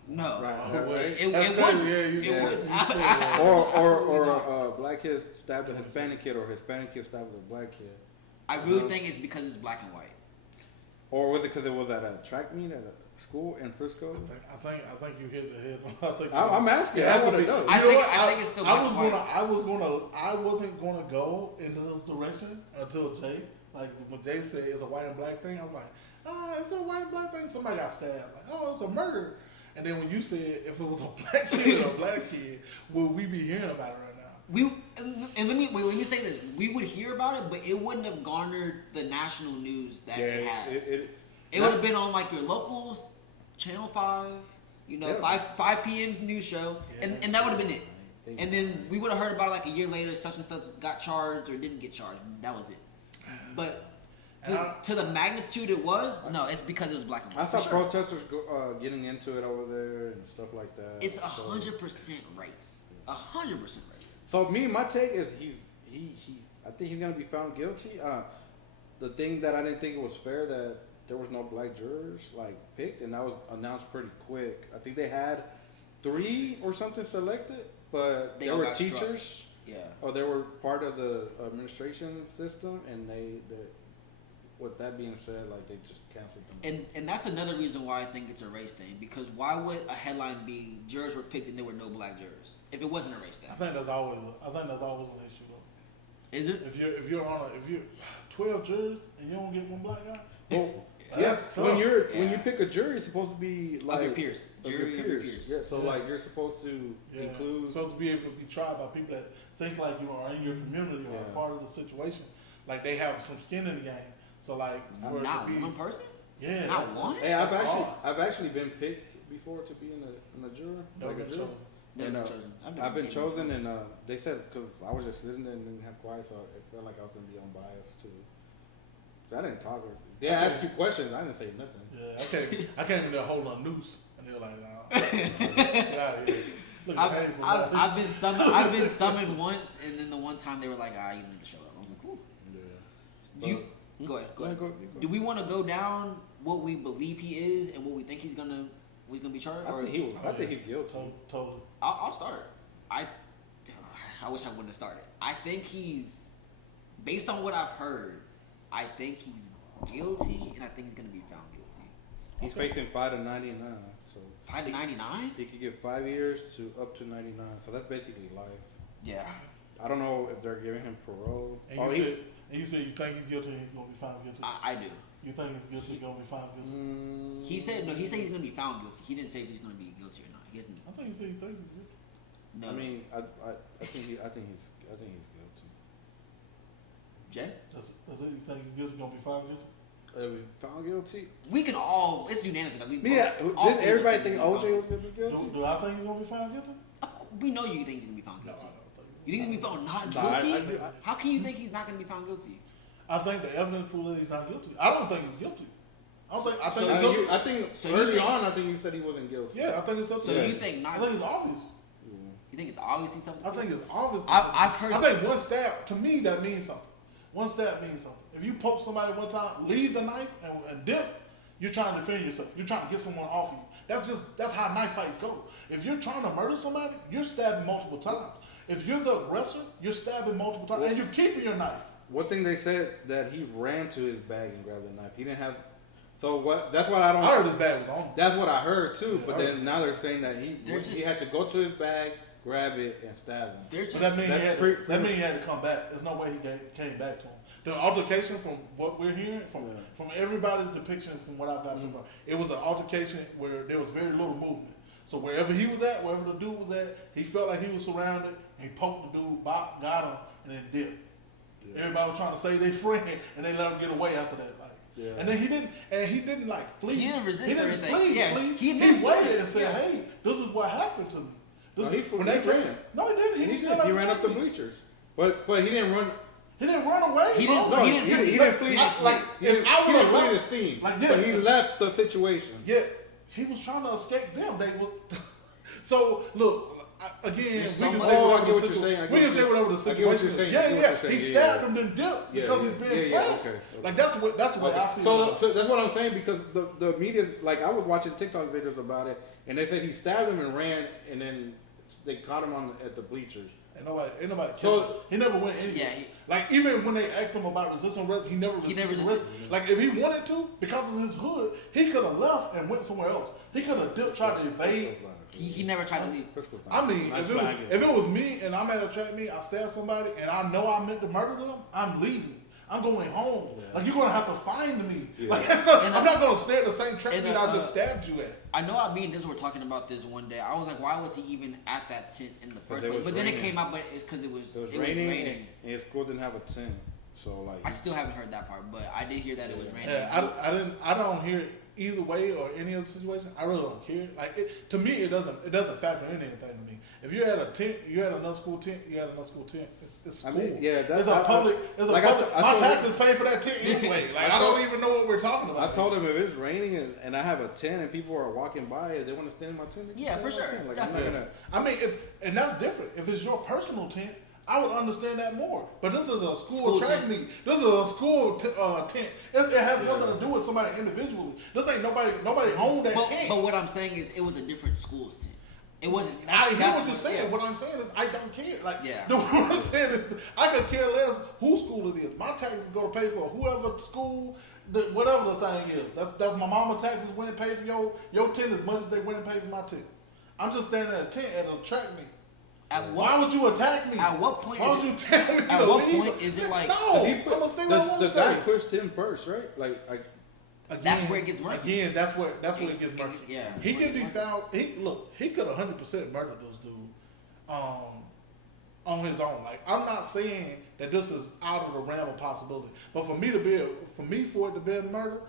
No. Right. It wouldn't. Or a black kid stabbed a Hispanic kid, or a Hispanic kid stabbed a black kid. I really think it's because it's black and white. Or was it because it was at a track meet at a school in Frisco? I think you hit the head. I'm asking. I want to know. I think it's still black and white. I wasn't gonna go into this direction until Jay. Like when Jay said it's a white and black thing, I was like, it's a white and black thing. Somebody got stabbed. Like, it's a murder. And then when you said if it was a black kid or a black kid, would we be hearing about it right now? Let me say this: we would hear about it, but it wouldn't have garnered the national news that it has. It would have been on like your locals, Channel 5, 5 p.m. news show, and that would have been it. And then we would have heard about it like a year later, such and such got charged or didn't get charged. That was it. But to the magnitude it was, no, it's because it was black and white. I saw protesters getting into it over there and stuff like that. It's 100% race. 100% race. So my take is I think he's gonna be found guilty. The thing that I didn't think it was fair that there was no black jurors picked, and that was announced pretty quick. I think they had 3 or something selected, but they were teachers. Struck. Yeah. Or they were part of the administration system, and they with that being said, they just canceled them. And that's another reason why I think it's a race thing, because why would a headline be jurors were picked and there were no black jurors if it wasn't a race thing? I think that's always an issue though. Is it? If you're 12 jurors and you don't get one black guy, well, yes. When you pick a jury, it's supposed to be of your peers. Jury of your peers. Yeah. So you're supposed to include. Supposed to be able to be tried by people that think like you are in your community or part of the situation. Like they have some skin in the game. So for not one person. Yeah. Not one. Hey, I've actually been picked before to be in a juror. Never been chosen. I've been chosen, and they said because I was just sitting there and didn't have quiet, so it felt like I was gonna be unbiased too. I didn't talk. They asked you questions. I didn't say nothing. Yeah, I came in there holding a noose, and they were like, "Nah, get out of here." Look at I've been summoned once, and then the one time they were like, "You need to show up." I was like, "Cool." Yeah. Go ahead. Do we want to go down what we believe he is and what we think he's gonna be charged? I think he's guilty. Totally. I'll start. I wish I wouldn't have started. I think he's, based on what I've heard, I think he's guilty, and I think he's gonna be found guilty. He's facing 5 to 99. So 5 to 99? He could get 5 years to up to 99. So that's basically life. Yeah. I don't know if they're giving him parole. And you said you think he's guilty and he's going to be found guilty? I do. You think he's guilty, going to be found guilty? He said he's going to be found guilty. He didn't say if he's going to be guilty or not. He hasn't. I think he said he thinks he's guilty. No. I mean, I think he's guilty. Jay? That's it. You think he's guilty, going to be found guilty? Found guilty? We can all, it's unanimous. Didn't everybody think OJ was going to be guilty? Do I think he's going to be found guilty? We know you think he's going to be found guilty. No, you think he's going to be found not guilty? How can you think he's not going to be found guilty? I think the evidence proves that he's not guilty. I don't think he's guilty. I think early on, I think you said he wasn't guilty. Yeah, I think it's something. So you think not? I think it's obvious. You think it's obviously something? I think it's obvious. I've heard. I think one stab, to me, that means something. One stab means something. If you poke somebody one time, leave the knife and dip, you're trying to defend yourself. You're trying to get someone off you. That's how knife fights go. If you're trying to murder somebody, you're stabbing multiple times. If you're the aggressor, you're stabbing multiple times, and you're keeping your knife. One thing they said that he ran to his bag and grabbed the knife. He didn't have. So what? That's what I don't. I heard his bag was on. That's what I heard too. But then now they're saying that he had to go to his bag, grab it, and stab him. That means he had to come back. There's no way he came back to him. The altercation, from what we're hearing, from everybody's depiction, from what I've got so far, it was an altercation where there was very little movement. So wherever he was at, wherever the dude was at, he felt like he was surrounded. And he poked the dude, got him, and then dipped. Yeah. Everybody was trying to say they friend, and they let him get away after that. And then he didn't flee. He didn't resist or anything. Flee. He waited and said, "Hey, this is what happened to me." He ran. No, he didn't. He ran up the bleachers. But he didn't run. He didn't run away. He didn't. bro. He didn't. He didn't flee. Like, if I he would didn't flee have the scene, like, yeah, but he left the situation. Yeah, he was trying to escape them. They were. So look. Again, we so can much- say Oh, I whatever get what the you're situation. saying. We can say whatever the I get what situation you're is. saying. I Yeah, get yeah. what you're He saying. stabbed Yeah, him then dipped Yeah, because he's being pressed. okay. Like that's what I see. So that's what I'm saying because the media, like I was watching TikTok videos about it, and they said he stabbed him and ran, and then they caught him at the bleachers. Ain't nobody catch So- him. He never went anywhere. Yeah, like even when they asked him about resisting arrest, he never resisted arrest. Like if he wanted to, because of his hood, he could have left and went somewhere else. He could have dipped, tried to evade. He never tried to leave. I mean, if it was me and I'm at a track meet, I stab somebody and I know I meant to murder them, I'm leaving. I'm going home. Yeah. Like you're gonna have to find me. Yeah. Like I'm not gonna stay at the same track meet I just stabbed you at. I know me and Diz were talking about this one day. I was like, why was he even at that tent in the first place? But then it came out, but it's because it was raining. And his school didn't have a tent, so like I still haven't heard that part, but I did hear that it was raining. Yeah, I don't hear it either way or any other situation. I really don't care. Like to me, it doesn't factor in anything to me. If you're at a tent, you're at another school tent. You're at another school tent. It's school. I mean, yeah, that's it's a public. It's a like public. My taxes him, pay for that tent anyway. Like I don't even know what we're talking about. I told him if it's raining and I have a tent and people are walking by, they want to stand in my tent. Yeah, for sure. Like, I'm not gonna. I mean, and that's different. If it's your personal tent, I would understand that more. But this is a school track meet. This is a school tent. It has nothing to do with somebody individually. This ain't nobody owned that tent. But what I'm saying is, it was a different school's tent. It wasn't. I hear what you're saying. Yeah. What I'm saying is, I don't care. Like, yeah. What I'm saying is, I could care less whose school it is. My taxes go to pay for whoever school, whatever the thing is. That's my mama taxes went and paid for your tent as much as they went and paid for my tent. I'm just standing at a tent at a track meet. Why would you attack me? At what point? Why would you tell me at to what leave? point is it like? No, I'm gonna stay where I want to stay. The guy pushed him first, right? Again, that's where it gets murky. Again, that's where it gets murky. Yeah, he can be found. He could 100% murder this dude, on his own. Like I'm not saying that this is out of the realm of possibility, but for it to be a murder,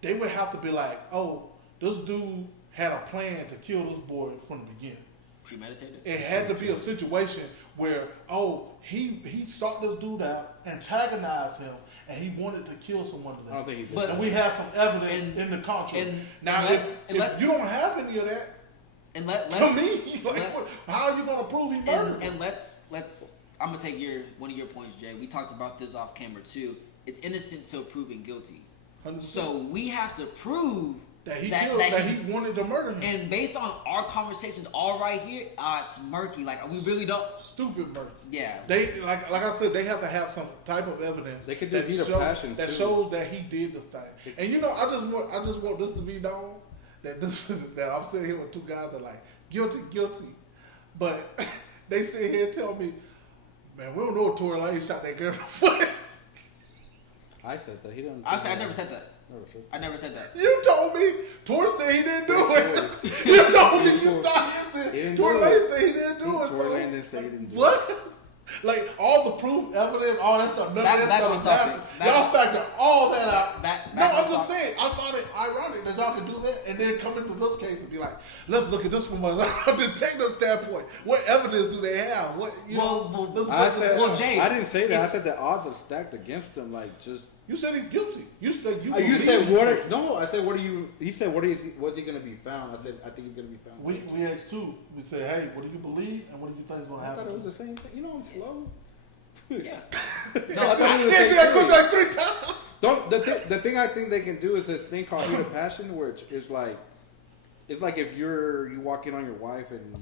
they would have to be like, oh, this dude had a plan to kill this boy from the beginning. Premeditated. It had to be a situation where, he sought this dude out, antagonized him, and he wanted to kill someone today. I don't think he did. But and we have some evidence in the contrary. Now, if you don't have any of that, to me, how are you going to prove he murdered? And let's. I'm gonna take one of your points, Jay. We talked about this off camera too. It's innocent till proven guilty. 100%. So we have to prove that he wanted to murder him. And based on our conversations all right here, it's murky. Like we really don't. Stupid murky. Yeah. They like I said, they have to have some type of evidence. They could just passion that shows that he did this thing. And I just want this to be known that that I'm sitting here with two guys that are like guilty, but they sit here and tell me, man, we don't know if Tory Lane shot that girl in the foot. I said that. He didn't. I never said that. I never said that. You told me. Tory said he didn't do it. You told me. You started saying Tory Lane said he didn't do it. Tory Lane didn't say he didn't do it. What? Like all the proof, evidence, all that stuff. None of that stuff mattered. Y'all factor all that out. I'm just saying. I thought it ironic that y'all could do that and then come into this case and be like, let's look at this from a detective standpoint. What evidence do they have? What Jay, I didn't say that. I said the odds are stacked against him. Like just. You said he's guilty. You said what? No, I said what are you? He said was he going to be found? I said I think he's going to be found. We asked two. We said, hey, what do you believe and what do you think is going to happen? I thought it was the same thing. You know I'm slow. Yeah. I answered that question like 3 times. The thing I think they can do is this thing called heat of passion, which is like it's like if you walk in on your wife and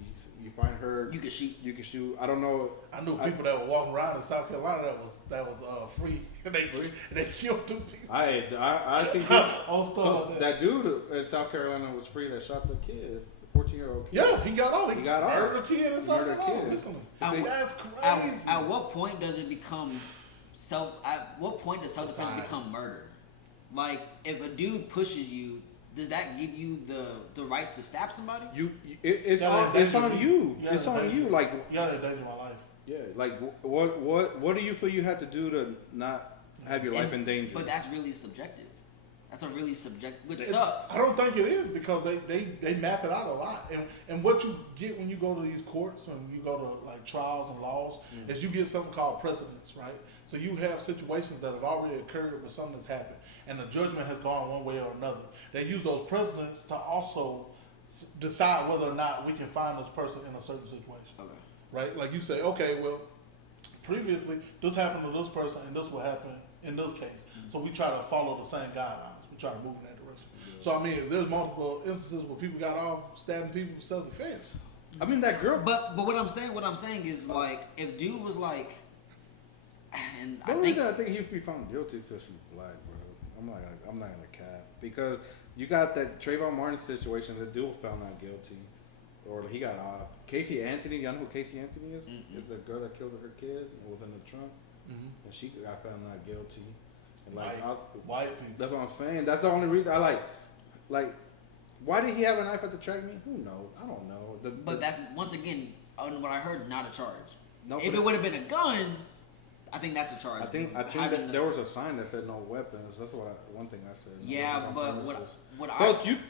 you find her, you can shoot. I don't know. I knew people that were walking around in South Carolina that was free and they killed 2 people. I think that dude in South Carolina was free that shot the kid, the 14-year-old kid. Yeah, he got off. He got off. Murdered a kid in South Carolina. That's crazy. At what point does it become At what point does self-defense become murder? Like if a dude pushes you, does that give you the right to stab somebody? It's on you. It's on you. Like y'all endanger my life. Yeah, like what do you feel you have to do to not have your life in danger? But that's really subjective. That's a really subjective, which sucks. I don't think it is because they map it out a lot, and what you get when you go to these courts and you go to like trials and laws is you get something called precedents, right? So you have situations that have already occurred where something has happened, and the judgment has gone one way or another. They use those precedents to also decide whether or not we can find this person in a certain situation. Okay. Right? Like you say, okay, well, previously this happened to this person, and this will happen in this case. Mm-hmm. So we try to follow the same guidelines. We try to move in that direction. Yeah. So I mean, if there's multiple instances where people got off stabbing people for self-defense. I mean that girl. But what I'm saying is like if dude was like, and I think he would be found guilty because she's black, bro. I'm not gonna cap because you got that Trayvon Martin situation. The dude found not guilty, or he got off. Casey Anthony, you know who Casey Anthony is? Mm-hmm. Is the girl that killed her kid and was in the trunk, and she got found not guilty. And like white people. That's what I'm saying. That's the only reason I like. Why did he have a knife at the track meet? Who knows? I don't know. But that's once again on what I heard, not a charge. No, if it would have been a gun, I think that's a charge. I think that there was a sign that said no weapons. That's one thing I said. Yeah, but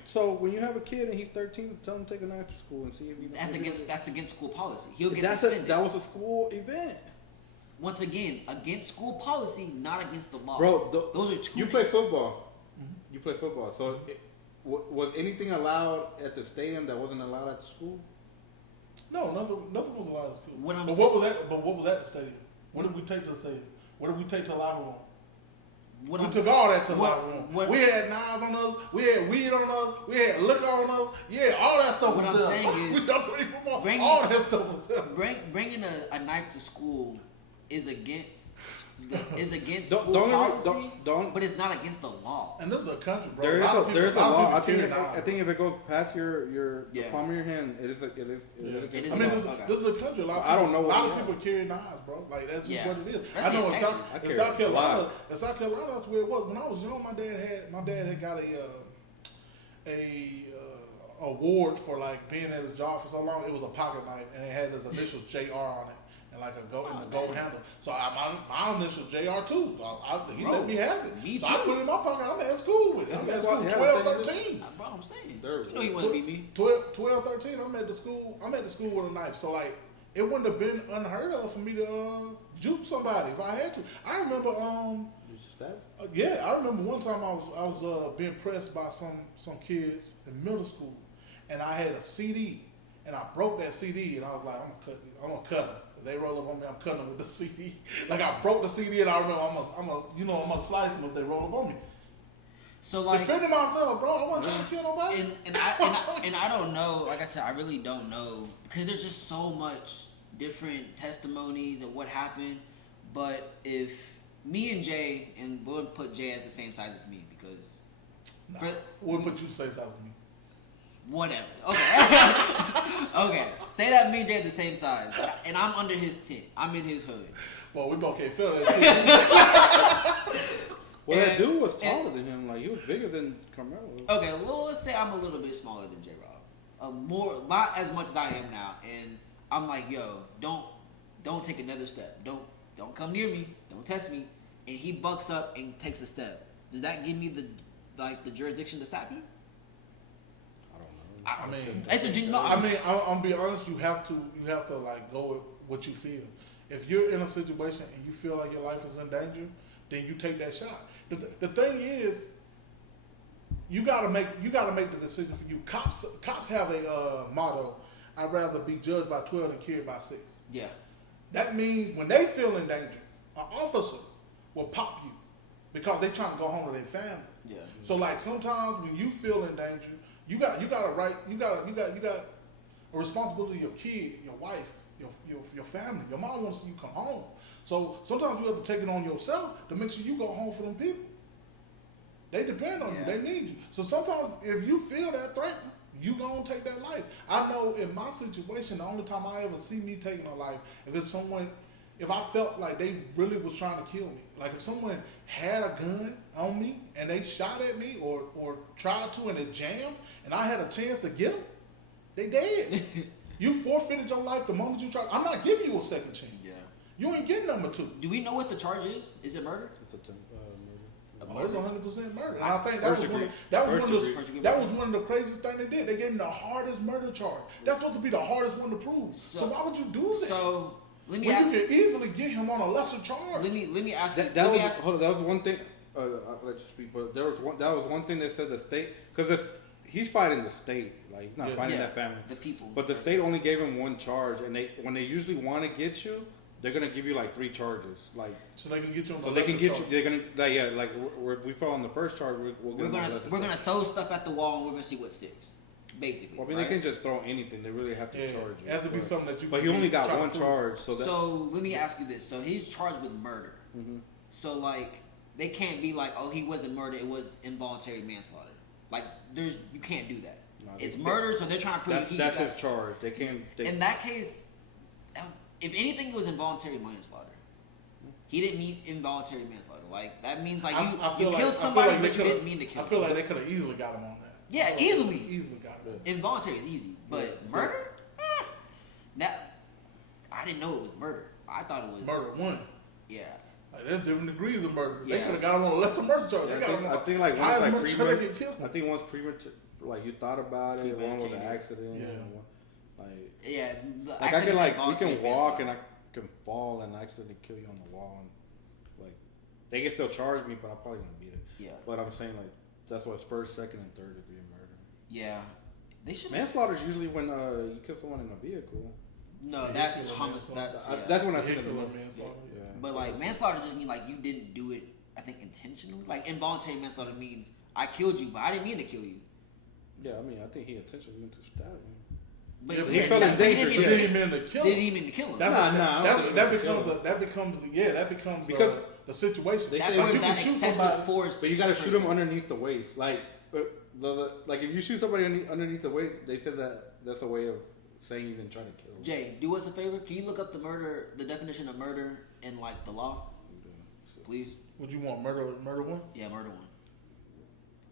so when you have a kid and he's 13, tell him to take a knife to school and see if he. That's against school policy. He'll get suspended. That was a school event. Once again, against school policy, not against the law. Bro, those are two. You play football. Mm-hmm. You play football. So was anything allowed at the stadium that wasn't allowed at the school? No, nothing was allowed at school. What was at the stadium? What did we take to the stadium? What did we take to the locker room? We took all that to the locker room. We had knives on us. We had weed on us. We had liquor on us. Yeah, all that stuff was there. What I'm saying is, we don't play football. All that stuff was there. Bringing a knife to school is against school policy, but it's not against the law. And this is a country, bro. There is a law. I think if it goes past the palm of your hand, it is against. I mean, this is a country. A lot of people carry knives, bro. Like that's just what it is. Especially I know in South Carolina, that's where it was. When I was young, my dad had got a award for like being at his job for so long. It was a pocket knife, and it had his initial JR on it. And like a gold handle. So my initial JR too. He let me have it. Me too. So I put it in my pocket. I'm at school with it. I'm at school 12, 13. Bro, I'm saying. You know he want to beat me. 12, 13. I'm at the school with a knife. So like it wouldn't have been unheard of for me to juke somebody if I had to. I remember I remember one time I was being pressed by some kids in middle school, and I had a CD, and I broke that CD, and I was like, I'm gonna cut them. If they roll up on me, I'm cutting them with the CD. Like I broke the CD, and I remember I'm gonna slice them if they roll up on me. So like defending myself, bro. I wasn't trying to kill nobody. And I don't know. Like I said, I really don't know because there's just so much different testimonies of what happened. But if me and Jay, and we'll put Jay as the same size as me because we'll put you the same size as me. Whatever. Okay. Okay. Say that me and Jay are the same size, and I'm under his tent. I'm in his hood. Well, we both can't feel that. Well, that dude was taller than him. Like he was bigger than Karmelo. Okay. Well, let's say I'm a little bit smaller than J Rob. Not as much as I am now, and I'm like, yo, don't take another step. Don't come near me. Don't test me. And he bucks up and takes a step. Does that give me the jurisdiction to stop him? I mean, I'm gonna be honest. You have to like go with what you feel. If you're in a situation and you feel like your life is in danger, then you take that shot. The thing is, you gotta make the decision for you. Cops have a motto: I'd rather be judged by 12 than carried by 6. Yeah. That means when they feel in danger, an officer will pop you because they're trying to go home to their family. Yeah. So like sometimes when you feel in danger. You got a responsibility to your kid, your wife, your family. Your mom wants to see you come home. So sometimes you have to take it on yourself to make sure you go home for them people. They depend on you. They need you. So sometimes if you feel that threat, you gonna take that life. I know in my situation, the only time I ever see me taking a life if I felt like they really was trying to kill me. Like if someone had a gun on me and they shot at me or tried to and it jammed and I had a chance to get them, they dead. You forfeited your life the moment you tried. I'm not giving you a second chance. Yeah. You ain't getting number 2. Do we know what the charge is? Is it murder? It's a murder. It's 100% murder. And I think that was one of the craziest things they did. They gave him the hardest murder charge. That's supposed to be the hardest one to prove. So why would you do that? Let me when ask, you can easily get him on a lesser charge. let me ask you. That let me was ask, hold on, that was one thing. I'll let you speak, but that was one thing they said the state because he's fighting the state, like he's not fighting that family, the people. But the state only gave him one charge, and when they usually want to get you, they're gonna give you like 3 charges, like so they can get you on. so they can get you. They're gonna like we fell on the first charge. We're gonna throw stuff at the wall and we're gonna see what sticks. Basically, well, I mean, they can just throw anything. They really have to charge you. It has to be something that you. But he only got one charge, so let me ask you this: so he's charged with murder. Mm-hmm. So like they can't be like, oh, he wasn't murder; it was involuntary manslaughter. Like you can't do that. No, it's murder, so they're trying to prove that's his charge. They can't. In that case, if anything, it was involuntary manslaughter. He didn't mean involuntary manslaughter. Like that means like you killed somebody, but you didn't mean to kill. I feel like they could have easily got him on that. Yeah, easily. Easily got him. Involuntary is easy, but murder? That I didn't know it was murder. I thought it was murder 1. Yeah. Like, there's different degrees of murder. Yeah. They could have got him on a lesser murder charge. Yeah, they got him on I think like one's like premeditated. I think one's premeditated. Like you thought about it. One was an accident. Yeah. And one, like yeah. Like I can we can walk and I can fall and accidentally kill you on the wall and like they can still charge me, but I'm probably gonna beat it. Yeah. But I'm saying like that's what's first, second, and third degree murder. Yeah. They should. Manslaughter is usually when you kill someone in a vehicle. No, that's homicide. That's when I see the manslaughter. Yeah. But like manslaughter just means like you didn't do it. I think intentionally. Like involuntary manslaughter means I killed you, but I didn't mean to kill you. Yeah, I mean I think he intentionally went to stab him. But he felt in danger. He didn't mean to kill him. Didn't mean to kill him. That becomes because the situation. That's where that excessive force. But you got to shoot him underneath the waist, like like if you shoot somebody underneath the waist, they said that's a way of saying you didn't try to kill him. Jay, do us a favor. Can you look up the definition of murder in like the law, please? Would you want murder 1? Yeah, murder 1.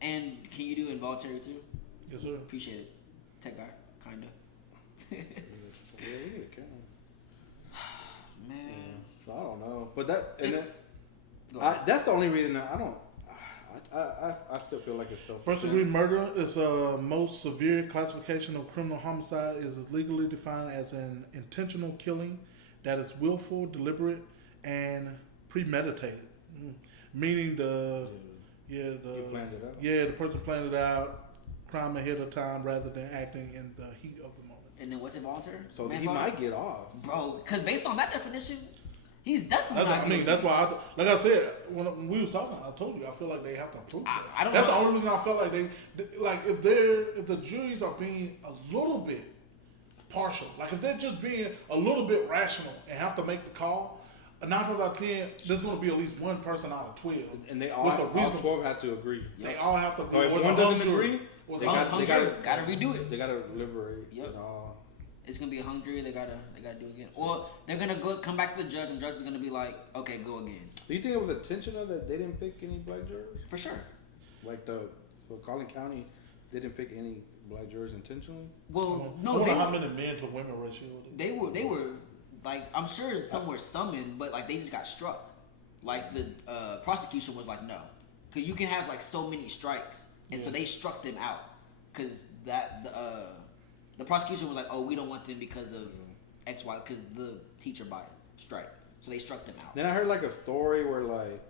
And can you do involuntary too? Yes, sir. Appreciate it. Tech guy, kinda. Yeah, we need to kill him. Man, yeah. So I don't know, but that's the only reason I don't. I still feel like it's self. First degree murder is a most severe classification of criminal homicide. Is legally defined as an intentional killing that is willful, deliberate, and premeditated. Meaning the person planned it out, crime ahead of time rather than acting in the heat of the moment. And then what's involuntary? So he might get off, bro. Because based on that definition, he's definitely not guilty. That's why, like I said, when we was talking, I told you I feel like they have to prove that. I don't That's know. the only reason I felt like if the juries are being a little bit partial, like if they're just being a little bit rational and have to make the call. 9 times out of 10, there's going to be at least one person out of 12, and they all 12 have to agree. They all have to. So if one doesn't agree, they gotta redo it. They gotta deliberate. Yep. It's gonna be a hung jury. They gotta do it again. Or they're gonna come back to the judge, and the judge is gonna be like, okay, go again. Do you think it was intentional that they didn't pick any black jurors? For sure. Like so Collin County didn't pick any black jurors intentionally. Well, no. I wonder how many men to women ratio? They were. Like, I'm sure some were summoned, but, like, they just got struck. Like, the prosecution was like, no. Because you can have, like, so many strikes. And so they struck them out. Because the prosecution was like, oh, we don't want them because of X, Y, because the teacher by strike. So they struck them out. Then I heard, like, a story where, like,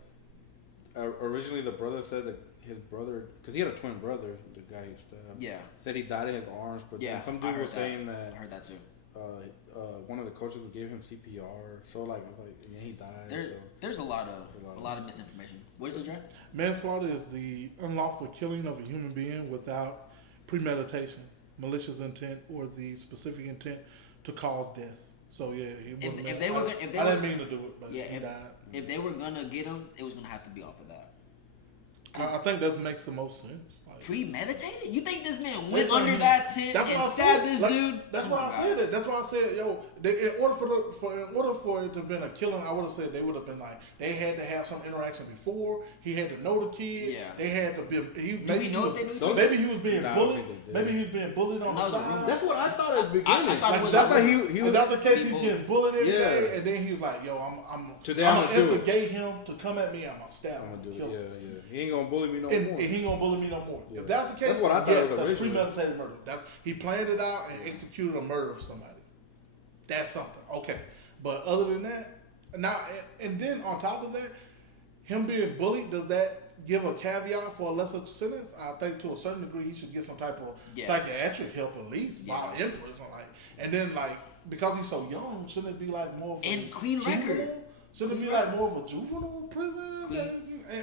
originally the brother said that his brother, because he had a twin brother, the guy who stabbed, said he died in his arms. But some dude was saying that. I heard that too. One of the coaches would give him CPR, so like I was like, and then he died. There's a lot of misinformation. What is it, Jack? Manslaughter is the unlawful killing of a human being without premeditation, malicious intent, or the specific intent to cause death. So yeah, I didn't mean to do it, but he died. If they were gonna get him, it was gonna have to be off of that. I think that makes the most sense. Premeditated? You think this man went under that tent and stabbed this dude? That's why I said it. That's why I said, in order for it to have been a killing, I would have said they would have been like they had to have some interaction before. He had to know the kid. Yeah. They had to be. Maybe he was being bullied. Maybe he was being bullied on the side. That's what I thought at the beginning. I thought that's how he was. That's the case. He's getting bullied every day, and then he was like, "Yo, I'm gonna instigate him to come at me. I'm gonna stab him. Yeah. He ain't gonna bully me no more. And he ain't gonna bully me no more. Yeah. If that's the case, that's what I thought it was that's premeditated murder. He planned it out and executed a murder of somebody. That's something. Okay. But other than that, now and then on top of that, him being bullied, does that give a caveat for a lesser sentence? I think to a certain degree he should get some type of psychiatric help at least by input or like. And then like because he's so young, shouldn't it be like more of and clean record? Shouldn't it be like more of a juvenile prison?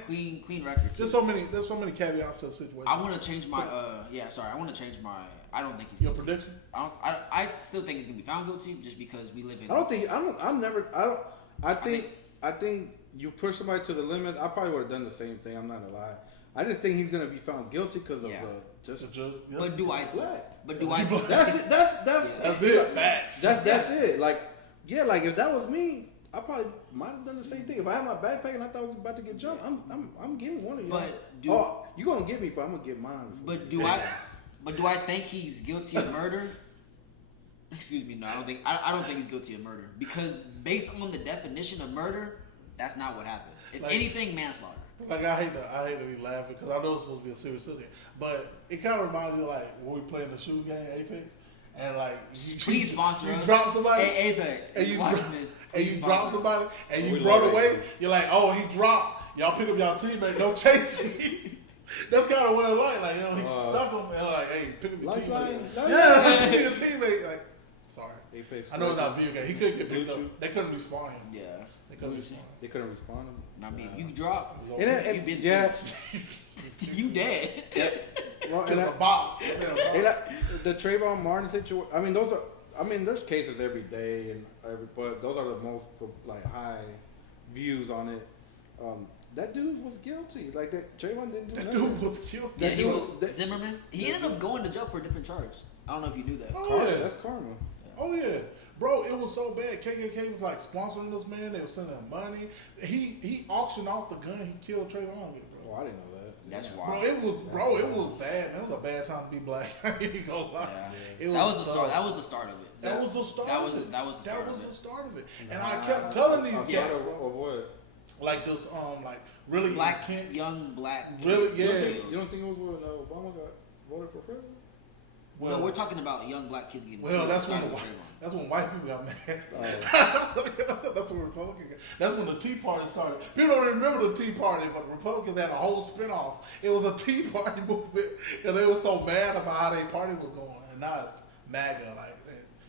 Clean record. Too. There's so many caveats to the situation. I want to change my I want to change my. I don't think he's your guilty. prediction. I still think he's gonna be found guilty just because we live in. I think you push somebody to the limits. I probably would have done the same thing. I'm not gonna lie. I just think he's gonna be found guilty because of But do I? Black. But do I? That's it. Facts. That's it. Like if that was me, I probably might have done the same thing. If I had my backpack and I thought I was about to get jumped, I'm getting one of you. But you gonna get me, but I'm gonna get mine. But do I think he's guilty of murder? Excuse me, no, I don't think he's guilty of murder because based on the definition of murder, that's not what happened. If anything, manslaughter. Like I hate to be laughing because I know it's supposed to be a serious subject, but it kind of reminds me of like when we playing the shooting game Apex, and like please sponsor you us. drop somebody Apex, and you drop somebody and you we run love away. Apex. You're like, oh, he dropped. Y'all pick up y'all teammate. Don't chase me. That's kind of what it's like. Like he stuck him and like, hey, pick up your teammate. Yeah, pick up your teammate. Like, sorry. Apex. I know it's not video game. He couldn't get picked up. They couldn't respond him. Yeah. They couldn't respond. Not me. If you drop, And you been you dead. Well, Just a box. The Trayvon Martin situation. I mean, there's cases every day, but those are the most like high views on it. That dude was guilty. Like that Trayvon didn't do nothing. Dude was guilty. Yeah, he was Zimmerman. He ended up going to jail for a different charge. I don't know if you knew that. Oh, yeah. That's karma. Oh yeah, bro, it was so bad. KKK was like sponsoring this man. They were sending him money. He auctioned off the gun he killed Trayvon with, bro. Oh, I didn't know that. That's Bro, wild. it was bad. Man. It was a bad time to be black. I ain't gonna lie. Yeah. That was the start. That was the start of it. That was the start of it. That was the start of it. And I kept telling these guys, of what? like this, like really black intense, young black. really, kids yeah. You don't think it was when Obama got voted for president? No, we're talking about young black kids getting Well, killed. that's when white people got mad. That's when Republicans. That's when the Tea Party started. People don't remember the Tea Party, but the Republicans had a whole spinoff. It was a Tea Party movement, and they were so mad about how their party was going. And now it's MAGA. Like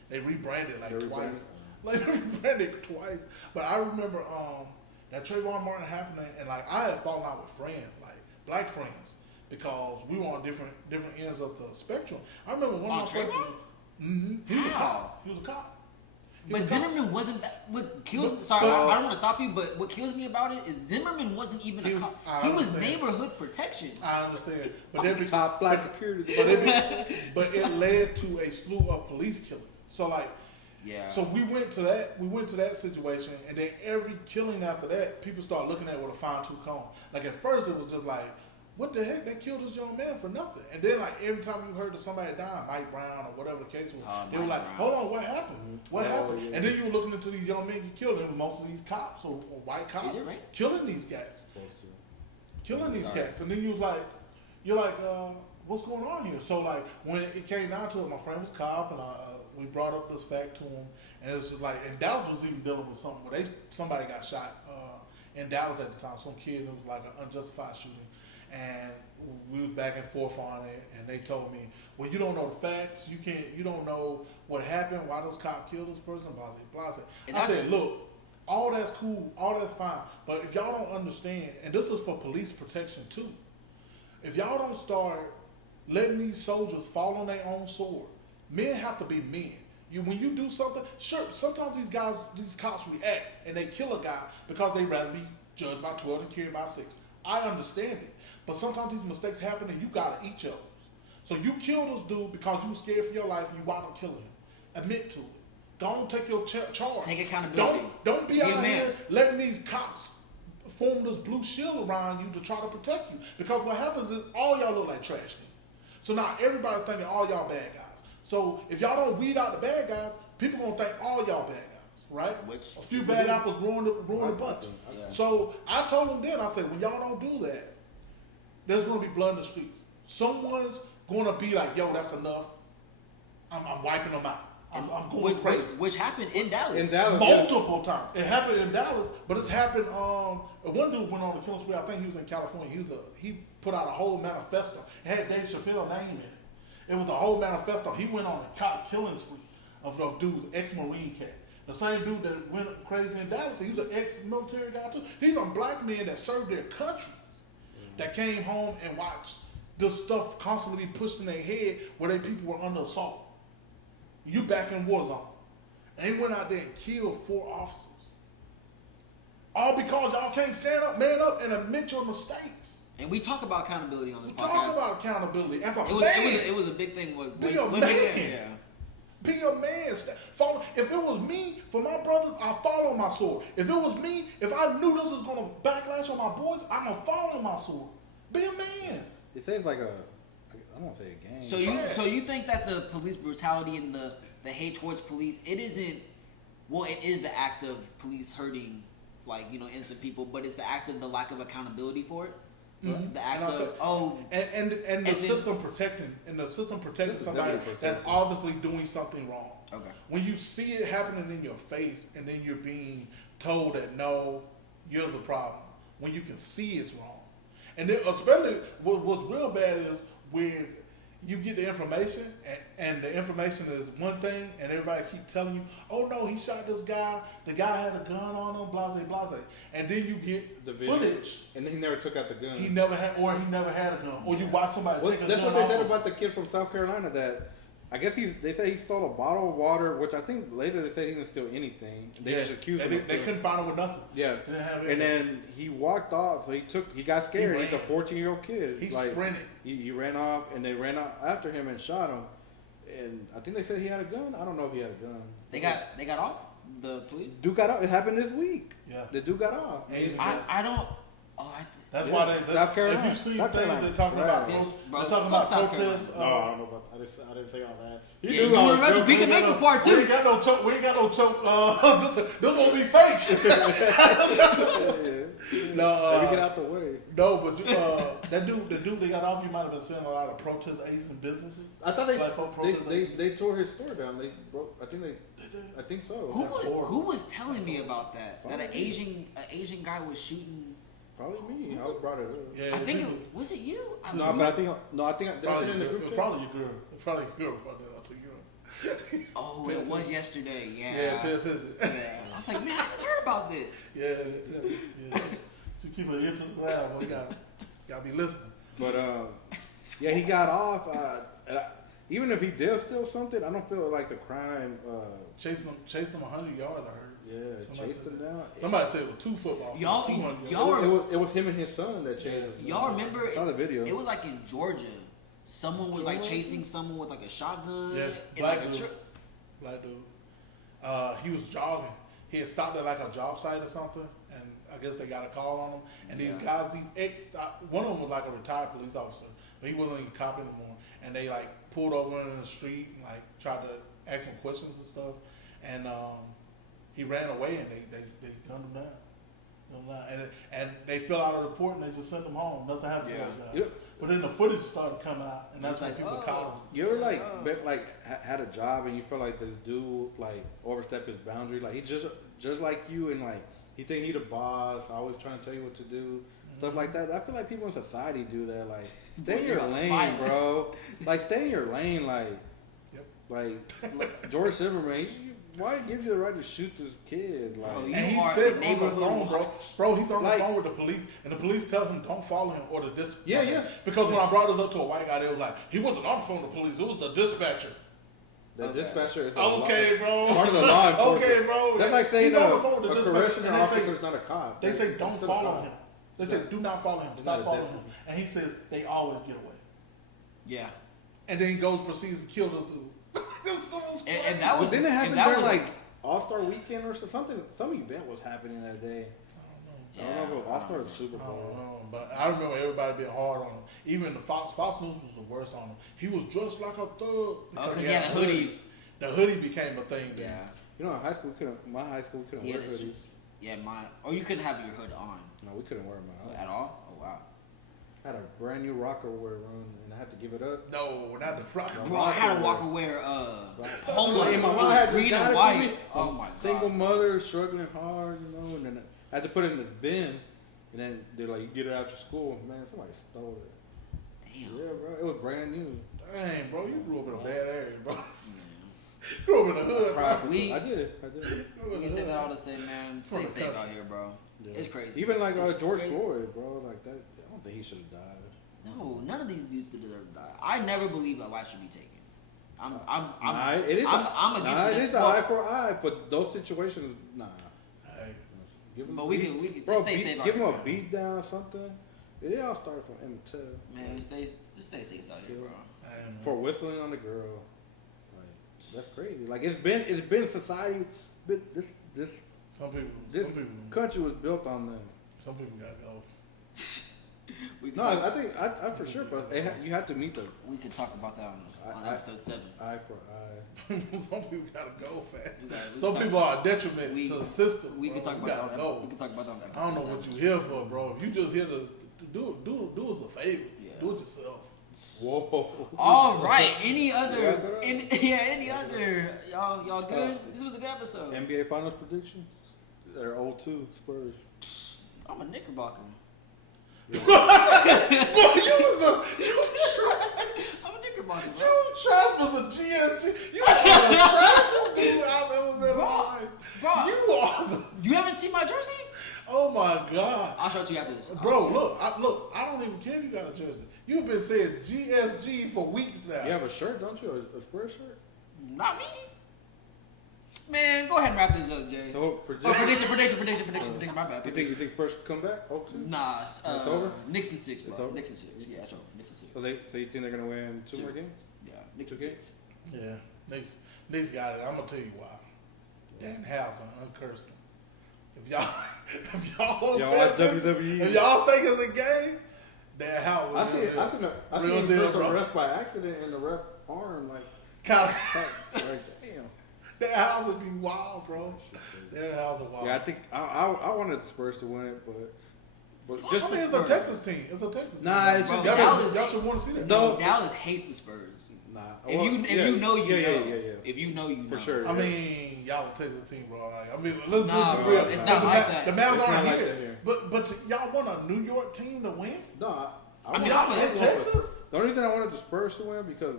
they rebranded twice. Like they rebranded twice. But I remember that Trayvon Martin happening, and like I had fallen out with friends, like black friends, because we were on different ends of the spectrum. I remember one of my friends. He was a cop. He was a cop. But Zimmerman wasn't that. What kills? Sorry, I don't want to stop you, but what kills me about it is Zimmerman wasn't even a cop. He was neighborhood protection. I understand, but every top flight security. But it led to a slew of police killings. So like, yeah. So we went to that situation, and then every killing after that, people start looking at it with a fine-tooth comb. Like at first, it was just like, what the heck? They killed this young man for nothing. And then like every time you heard that somebody died, Mike Brown or whatever the case was, they were like, hold on, what happened? What happened? Yeah. And then you were looking into these young men get killed, and most of these cops or white cops killing these guys. Killing these cats. And then you're like, what's going on here? So like when it came down to it, my friend was a cop, and we brought up this fact to him, and it was just like, and Dallas was even dealing with something where somebody got shot in Dallas at the time. Some kid, it was like an unjustified shooting. And we was back and forth on it, and they told me, well, you don't know the facts, you don't know what happened, why this cop killed this person, blah, blah, blah. I said, look, all that's cool, all that's fine, but if y'all don't understand, and this is for police protection too, if y'all don't start letting these soldiers fall on their own sword, men have to be men. When you do something, sure, sometimes these cops react, and they kill a guy because they'd rather be judged by 12 than carried by 6. I understand it. But sometimes these mistakes happen and you gotta eat yours. So you killed this dude because you were scared for your life and you wound up killing him. Admit to it. Don't take your charge. Take accountability. Don't be out here letting these cops form this blue shield around you to try to protect you. Because what happens is all y'all look like trash then. So now everybody's thinking all y'all bad guys. So if y'all don't weed out the bad guys, people gonna think all y'all bad guys, right? A few bad apples ruin the bunch. Yeah. So I told them then, I said, when y'all don't do that, there's going to be blood in the streets. Someone's going to be like, yo, that's enough. I'm wiping them out. I'm going crazy. Which happened in Dallas. In Dallas, Multiple times. It happened in Dallas, but it's happened. One dude went on the killing spree. I think he was in California. He put out a whole manifesto. It had Dave Chappelle's name in it. It was a whole manifesto. He went on a cop killing spree of dudes, ex-Marine cat. The same dude that went crazy in Dallas, he was an ex-military guy too. These are black men that served their country, that came home and watched this stuff constantly pushed in their head where their people were under assault. You back in war zone. And they went out there and killed 4 officers. All because y'all can't stand up, man up, and admit your mistakes. And we talk about accountability on this podcast. Talk about accountability as a man. It was a big thing. Be a man. Yeah. Be a man. Follow. If it was me, for my brothers, I follow my sword. If it was me, if I knew this was going to backlash on my boys, I'm going to follow my sword. Be a man. It seems like I don't want to say a gang. So you think that the police brutality and the hate towards police, it isn't, well, it is the act of police hurting, like, innocent people, but it's the act of the lack of accountability for it. The act of the system protecting somebody that's obviously doing something wrong. Okay. When you see it happening in your face and then you're being told that no, you're the problem. When you can see it's wrong. And then especially what's real bad is when you get the information and the information is one thing and everybody keep telling you, oh no, he shot this guy, the guy had a gun on him, blase, blase. And then you get the footage. And he never took out the gun. He never had a gun. Or you watch somebody take a gun. That's what they said about the kid from South Carolina, that I guess they said he stole a bottle of water, which I think later they said he didn't steal anything. They just accused him. They couldn't find him with nothing. Yeah. And then he walked off. So he got scared. He's a 14-year-old kid. He sprinted. He ran off, and they ran out after him and shot him. And I think they said he had a gun. I don't know if he had a gun. They got off, the police? Dude got off. It happened this week. Yeah. The dude got off. I don't. That's why they. South Carolina. If you see things they're talking about, they're talking about protests. No, I don't know about. I didn't say all that. You want to arrest? We can make this part too. We ain't got no choke. This won't be fake. No, let me get out the way. No, but the dude they got off, you might have been seeing a lot of protest aids and businesses. I thought they tore his store down. They broke. I think so. Who was telling me about that? That an Asian guy was shooting. Probably me. I was brought it up. Yeah, I think was it you? I think probably your girl. Probably your girl brought that up to you. Oh, it was yesterday. Yeah. Yeah, pay attention. Yeah. I was like, man, I just heard about this. Yeah. So keep her ear to the ground. Well, you gotta be listening. But yeah, he got off. Even if he did steal something, I don't feel like the crime. Chasing him 100 yards. I heard. Yeah, chased him down. Somebody said it was 2 footballs. It was him and his son that chased him. Y'all remember? I saw the video. It was like in Georgia. Someone was like chasing someone with like a shotgun. Yeah, black dude. He was jogging. He had stopped at like a job site or something, and I guess they got a call on him. And these guys, one of them was like a retired police officer, but he wasn't even a cop anymore. And they like pulled over in the street and like tried to ask him questions and stuff. And he ran away, and they gunned him down. And they fill out a report, and they just sent him home. Nothing happened to those guys. But then the footage started coming out, and that's when people caught him. You ever had a job and you felt like this dude like overstepped his boundary? Like he just like you, and like he think he the boss, always trying to tell you what to do, stuff like that. I feel like people in society do that. Like stay in your lane, bro. Like stay in your lane. Like George Zimmerman. Why give you the right to shoot this kid? Like, and he sits on the phone, bro. He's on the phone with the police, and the police tell him don't follow him or the dispatcher. Yeah. Because when I brought this up to a white guy, they was like, he wasn't on the phone with the police. It was the dispatcher. The dispatcher is okay, bro. Part of the law enforcement. Okay, bro. That's like saying on the phone with the a correctional officer is not a cop. They say don't follow him. They say do not follow him. Stop following him. And he says they always get away. Yeah. And then proceeds to kill this dude. This dude was crazy. And that was didn't it happen during like All-Star Weekend or something? Some event was happening that day. I don't know if All-Star or Super Bowl. I don't know, but I remember everybody being hard on him. Even the Fox News was the worst on him. He was dressed like a thug. Because he had a hoodie. The hoodie became a thing. Then. Yeah. You know, my high school couldn't wear hoodies. Yeah, mine. Or you couldn't have your hood on. No, we couldn't wear them at all. Oh wow. I had a brand new rocker wear run, and I had to give it up. No, not the rock. Bro, I had a Walker wear polo, Hey, my mom had green got and it for white. me. Oh my god. Single mother, struggling hard, and then I had to put it in this bin, and then they're like, "You get it after school." Man, somebody stole it. Damn. Yeah, bro, it was brand new. Dang, bro, you grew up in a bad area, bro. You grew up in the hood, bro. I did it. We say that all the same, man. Stay safe out here, bro. Yeah. It's crazy. Even like It's George crazy. Floyd, bro. Like that, I don't think he should have died. No, none of these dudes deserve to die. I never believe a life should be taken. It is. I'm against it is an eye for eye, but those situations, nah. Hey, Give him But we can bro, just stay safe out give here. him a man. beat down or something. It all started from Emmett Till. Man, just stay safe out here, bro. hey, man. For whistling on the girl, like that's crazy. Like it's been society. But this Some people, country was built on that. some people gotta go. We can No, talk, I think for sure, but you have to meet the we could talk about that on episode 7. eye for eye. Some people gotta go, fast. We Some can people talk, are a detriment we- to the system. we bro. can talk You about gotta that. go. We can talk about that on episode I don't know 7. what you here for, bro. If you just here to do us a favor, Yeah. do it yourself. Whoa. All right. Any other? Yeah, Any other? Y'all good? This was a good episode. NBA Finals predictions? They're 0-2 Spurs. I'm a Knickerbocker. Boy, you was I'm a Knickerbocker, bro. you trash was a GSG. You are the trashiest dude I've ever been in my life. Bro, You are the. you haven't seen my jersey? Oh my god. I'll show it to you after this. Bro, look, I don't even care if you got a jersey. You've been saying GSG for weeks now. You have a shirt, don't you? A Spurs shirt? Not me. Man, go ahead and wrap this up, Jay. So Prediction. My bad. You think Spurs can come back? 0-2? Nah, It's over? Knicks and 6, bro. It's over? Knicks and 6. Yeah, it's over. Knicks and 6. So you think they're gonna win 2 more games? Yeah, Knicks and Okay. 6. Yeah, Knicks got it. I'm gonna tell you why. Dan Housen, uncursed him. If y'all don't Y'all pay watch attention, WWE? if y'all think it's a game, Dan Housen. I seen Real him deal, push a bro. ref by accident and the ref arm like Kind like damn. Dan Housen be wild, bro. Dan Housen wild. Yeah, I think I wanted the Spurs to win it, but Fuck just I mean, it's a Spurs. Texas team. It's a Texas team. Nah, it's Bro, just y'all should want to see that. No, Dallas hates the Spurs. nah. If Well, you know, you know. Yeah. If you know, you know. For sure. I mean, y'all a Texas team, bro. Like, I mean, let's Nah, be bro, real. it's not like that. The Mavs It's not aren't like here. that here. But y'all want a New York team to win? No, I mean, Y'all I'm in a- Texas? The only reason I wanted the Spurs to win because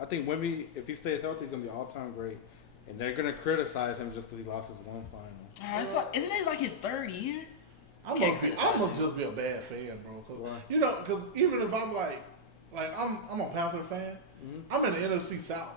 I think Wemby, if he stays healthy, is gonna be all time great, and they're gonna criticize him just because he lost his one final. It's like, isn't it like his 3rd year? I Can't must criticize just be a bad fan, bro. Cause, Why? you know, because even if I'm like I'm a Panther fan, I'm in the NFC South.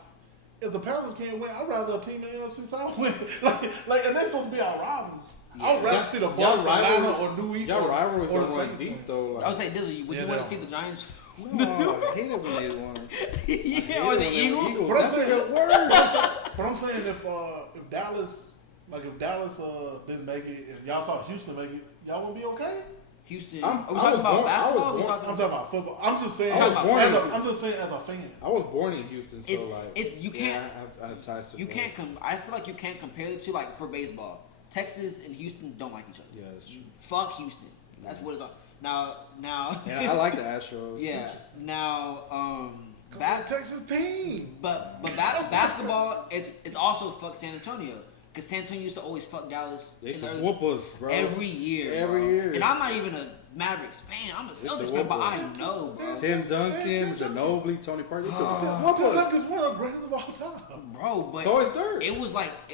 If the Panthers can't win, I'd rather a team in the NFC South win. like, and they're supposed to be our rivals. I'd rather see the Bucks, Atlanta, or New England, Y'all rivalries or the don't run Saints deep win. though. Like, I would say, Dizzle, would Yeah, you want they to see don't. the Giants win no, the Super Bowl? I hate it when they won. Yeah, or the Eagles? But I'm That's saying, the worst. but I'm saying if Dallas, didn't make it, and y'all saw Houston make it, y'all would be okay. Houston. I'm- Are we I talking was about born- I basketball? was Or we born- talking I'm talking about football. I'm just saying. I was born in- I'm just saying as a fan. I was born in Houston, so It- like it's- you yeah, can't- I have ties to You both. can't. I feel like you can't compare the two. Like for baseball, Texas and Houston don't like each other. Yeah, it's true. Fuck Houston. That's what it's on. Now. And I like the Astros. Yeah. Now. That Texas team. But basketball, it's also fuck San Antonio because San Antonio used to always fuck Dallas They in the used to early- whoop us, bro. every year. Every bro. year. And I'm not even a Mavericks fan. I'm a Celtics fan, but I know, bro. Tim Duncan, Ginobili, Tony Parker. They used to Tim whoop us. Duncan's one of the greatest of all time. Bro, but So is Dirk. it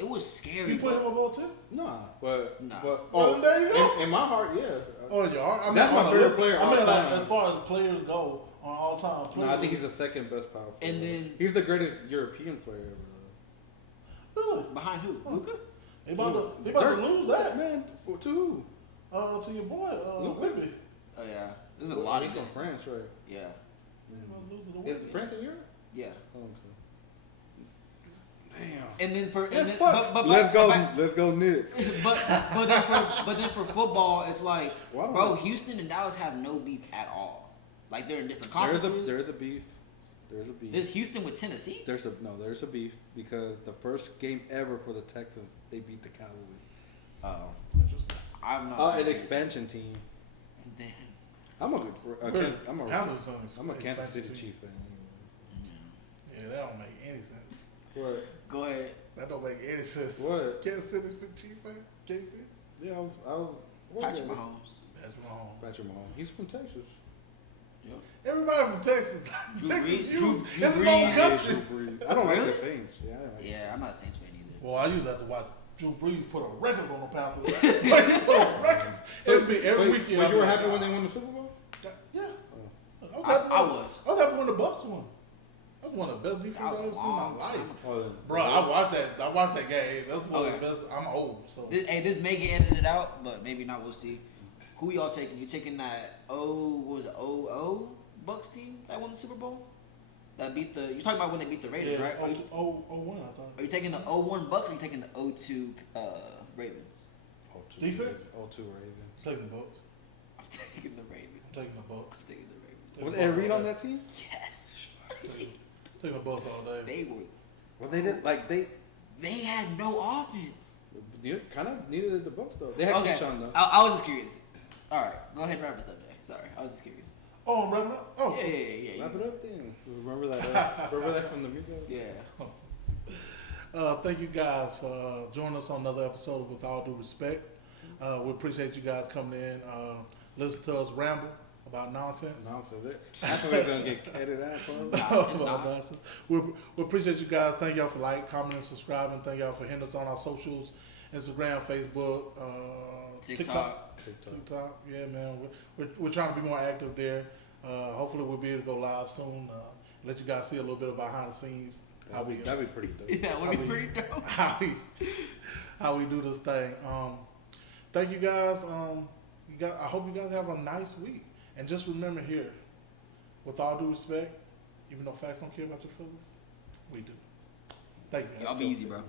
was scary. You play him But a ball too? Nah, but Nah. Well, there you go. in my heart, yeah. Oh, you are. I mean, That's my on the favorite list- player I mean, all like, time. as far as players go on all time players. No, I think he's the second best power forward. And then- he's the greatest European player ever. really. behind who? Luka? They about to lose that man to who? to your boy Luka? Whitby. Oh yeah, there's a lot of He's from France, right? Yeah, They about to lose to the Is Whitby. France in Europe? yeah. Oh, okay. Damn. And then for Yeah, and then, fuck. but Let's go, but- let's go, Nick. but then for football, it's like, Wow. bro, Houston and Dallas have no beef at all. Like they're in different There's conferences. a beef. There's a beef. There's Houston with Tennessee. There's a beef because the first game ever for the Texans, they beat the Cowboys. Oh, Interesting. I'm not. An expansion team. Damn. I'm a good. I'm a Kansas Kansas City too. Chief fan. Yeah, that don't make any sense. What? Go ahead. That don't make any sense. What? Kansas City Chief fan? KC? Yeah, I was. What Patrick was Mahomes. That's wrong. Patrick Mahomes. He's from Texas. Yep. Everybody from Texas. Drew Texas Brees- huge. Drew It's his own Brees- country. I don't like Really? the Saints. Yeah, I don't like Yeah, I'm not a Saints fan either. Well, I used to have to watch Drew Brees put a records on the Panthers. Like, he put on records. Every weekend. But I'd you were be like, happy when they won the Super Bowl? Yeah. I was. I was happy when the Bucks won. That was one of the best That defenses was I've a ever seen in my long life. time. Oh, Bro, I watched that game. That's one of Okay. the best. I'm old, so. This may get edited out, but maybe not. We'll see. Who y'all taking? You taking that what was it, 0-0 Bucks team that won the Super Bowl? That beat the. You're talking about when they beat the Raiders, Yeah, right? Are you, 0-1, I thought. are you taking the 0-1 Bucks or are you taking the 0-2 Ravens? Defense? 0-2 Ravens. Taking the Bucks. I'm taking the Ravens. Taking the Bucks. I'm taking the Ravens. Was Ed Reed on that team? Yes. Taking the Bucks all day. They were. Well, they did They had no offense. kind of needed the Bucks though. They had Okay. Keyshawn though. I was just curious. All right, go ahead and wrap us up, Jay. Sorry, I was just curious. Oh, I'm wrapping up? Oh. Yeah. Wrap it up then. Remember that? Remember that from the Migos? Yeah. Thank you guys for joining us on another episode of With All Due Respect. We appreciate you guys coming in, listen to us ramble about nonsense. Nonsense. Half of it's gonna get edited out. It's About not. nonsense. We appreciate you guys. Thank y'all for commenting, subscribing. Thank y'all for hitting us on our socials, Instagram, Facebook, TikTok. TikTok. Yeah, man. We're trying to be more active there. Hopefully we'll be able to go live soon. Let you guys see a little bit of behind the scenes. That'd be pretty dope. Yeah, would be pretty dope. How we do this thing. Thank you guys. I hope you guys have a nice week. And just remember here, with all due respect, even though facts don't care about your feelings, we do. Thank you guys. Y'all be easy, bro.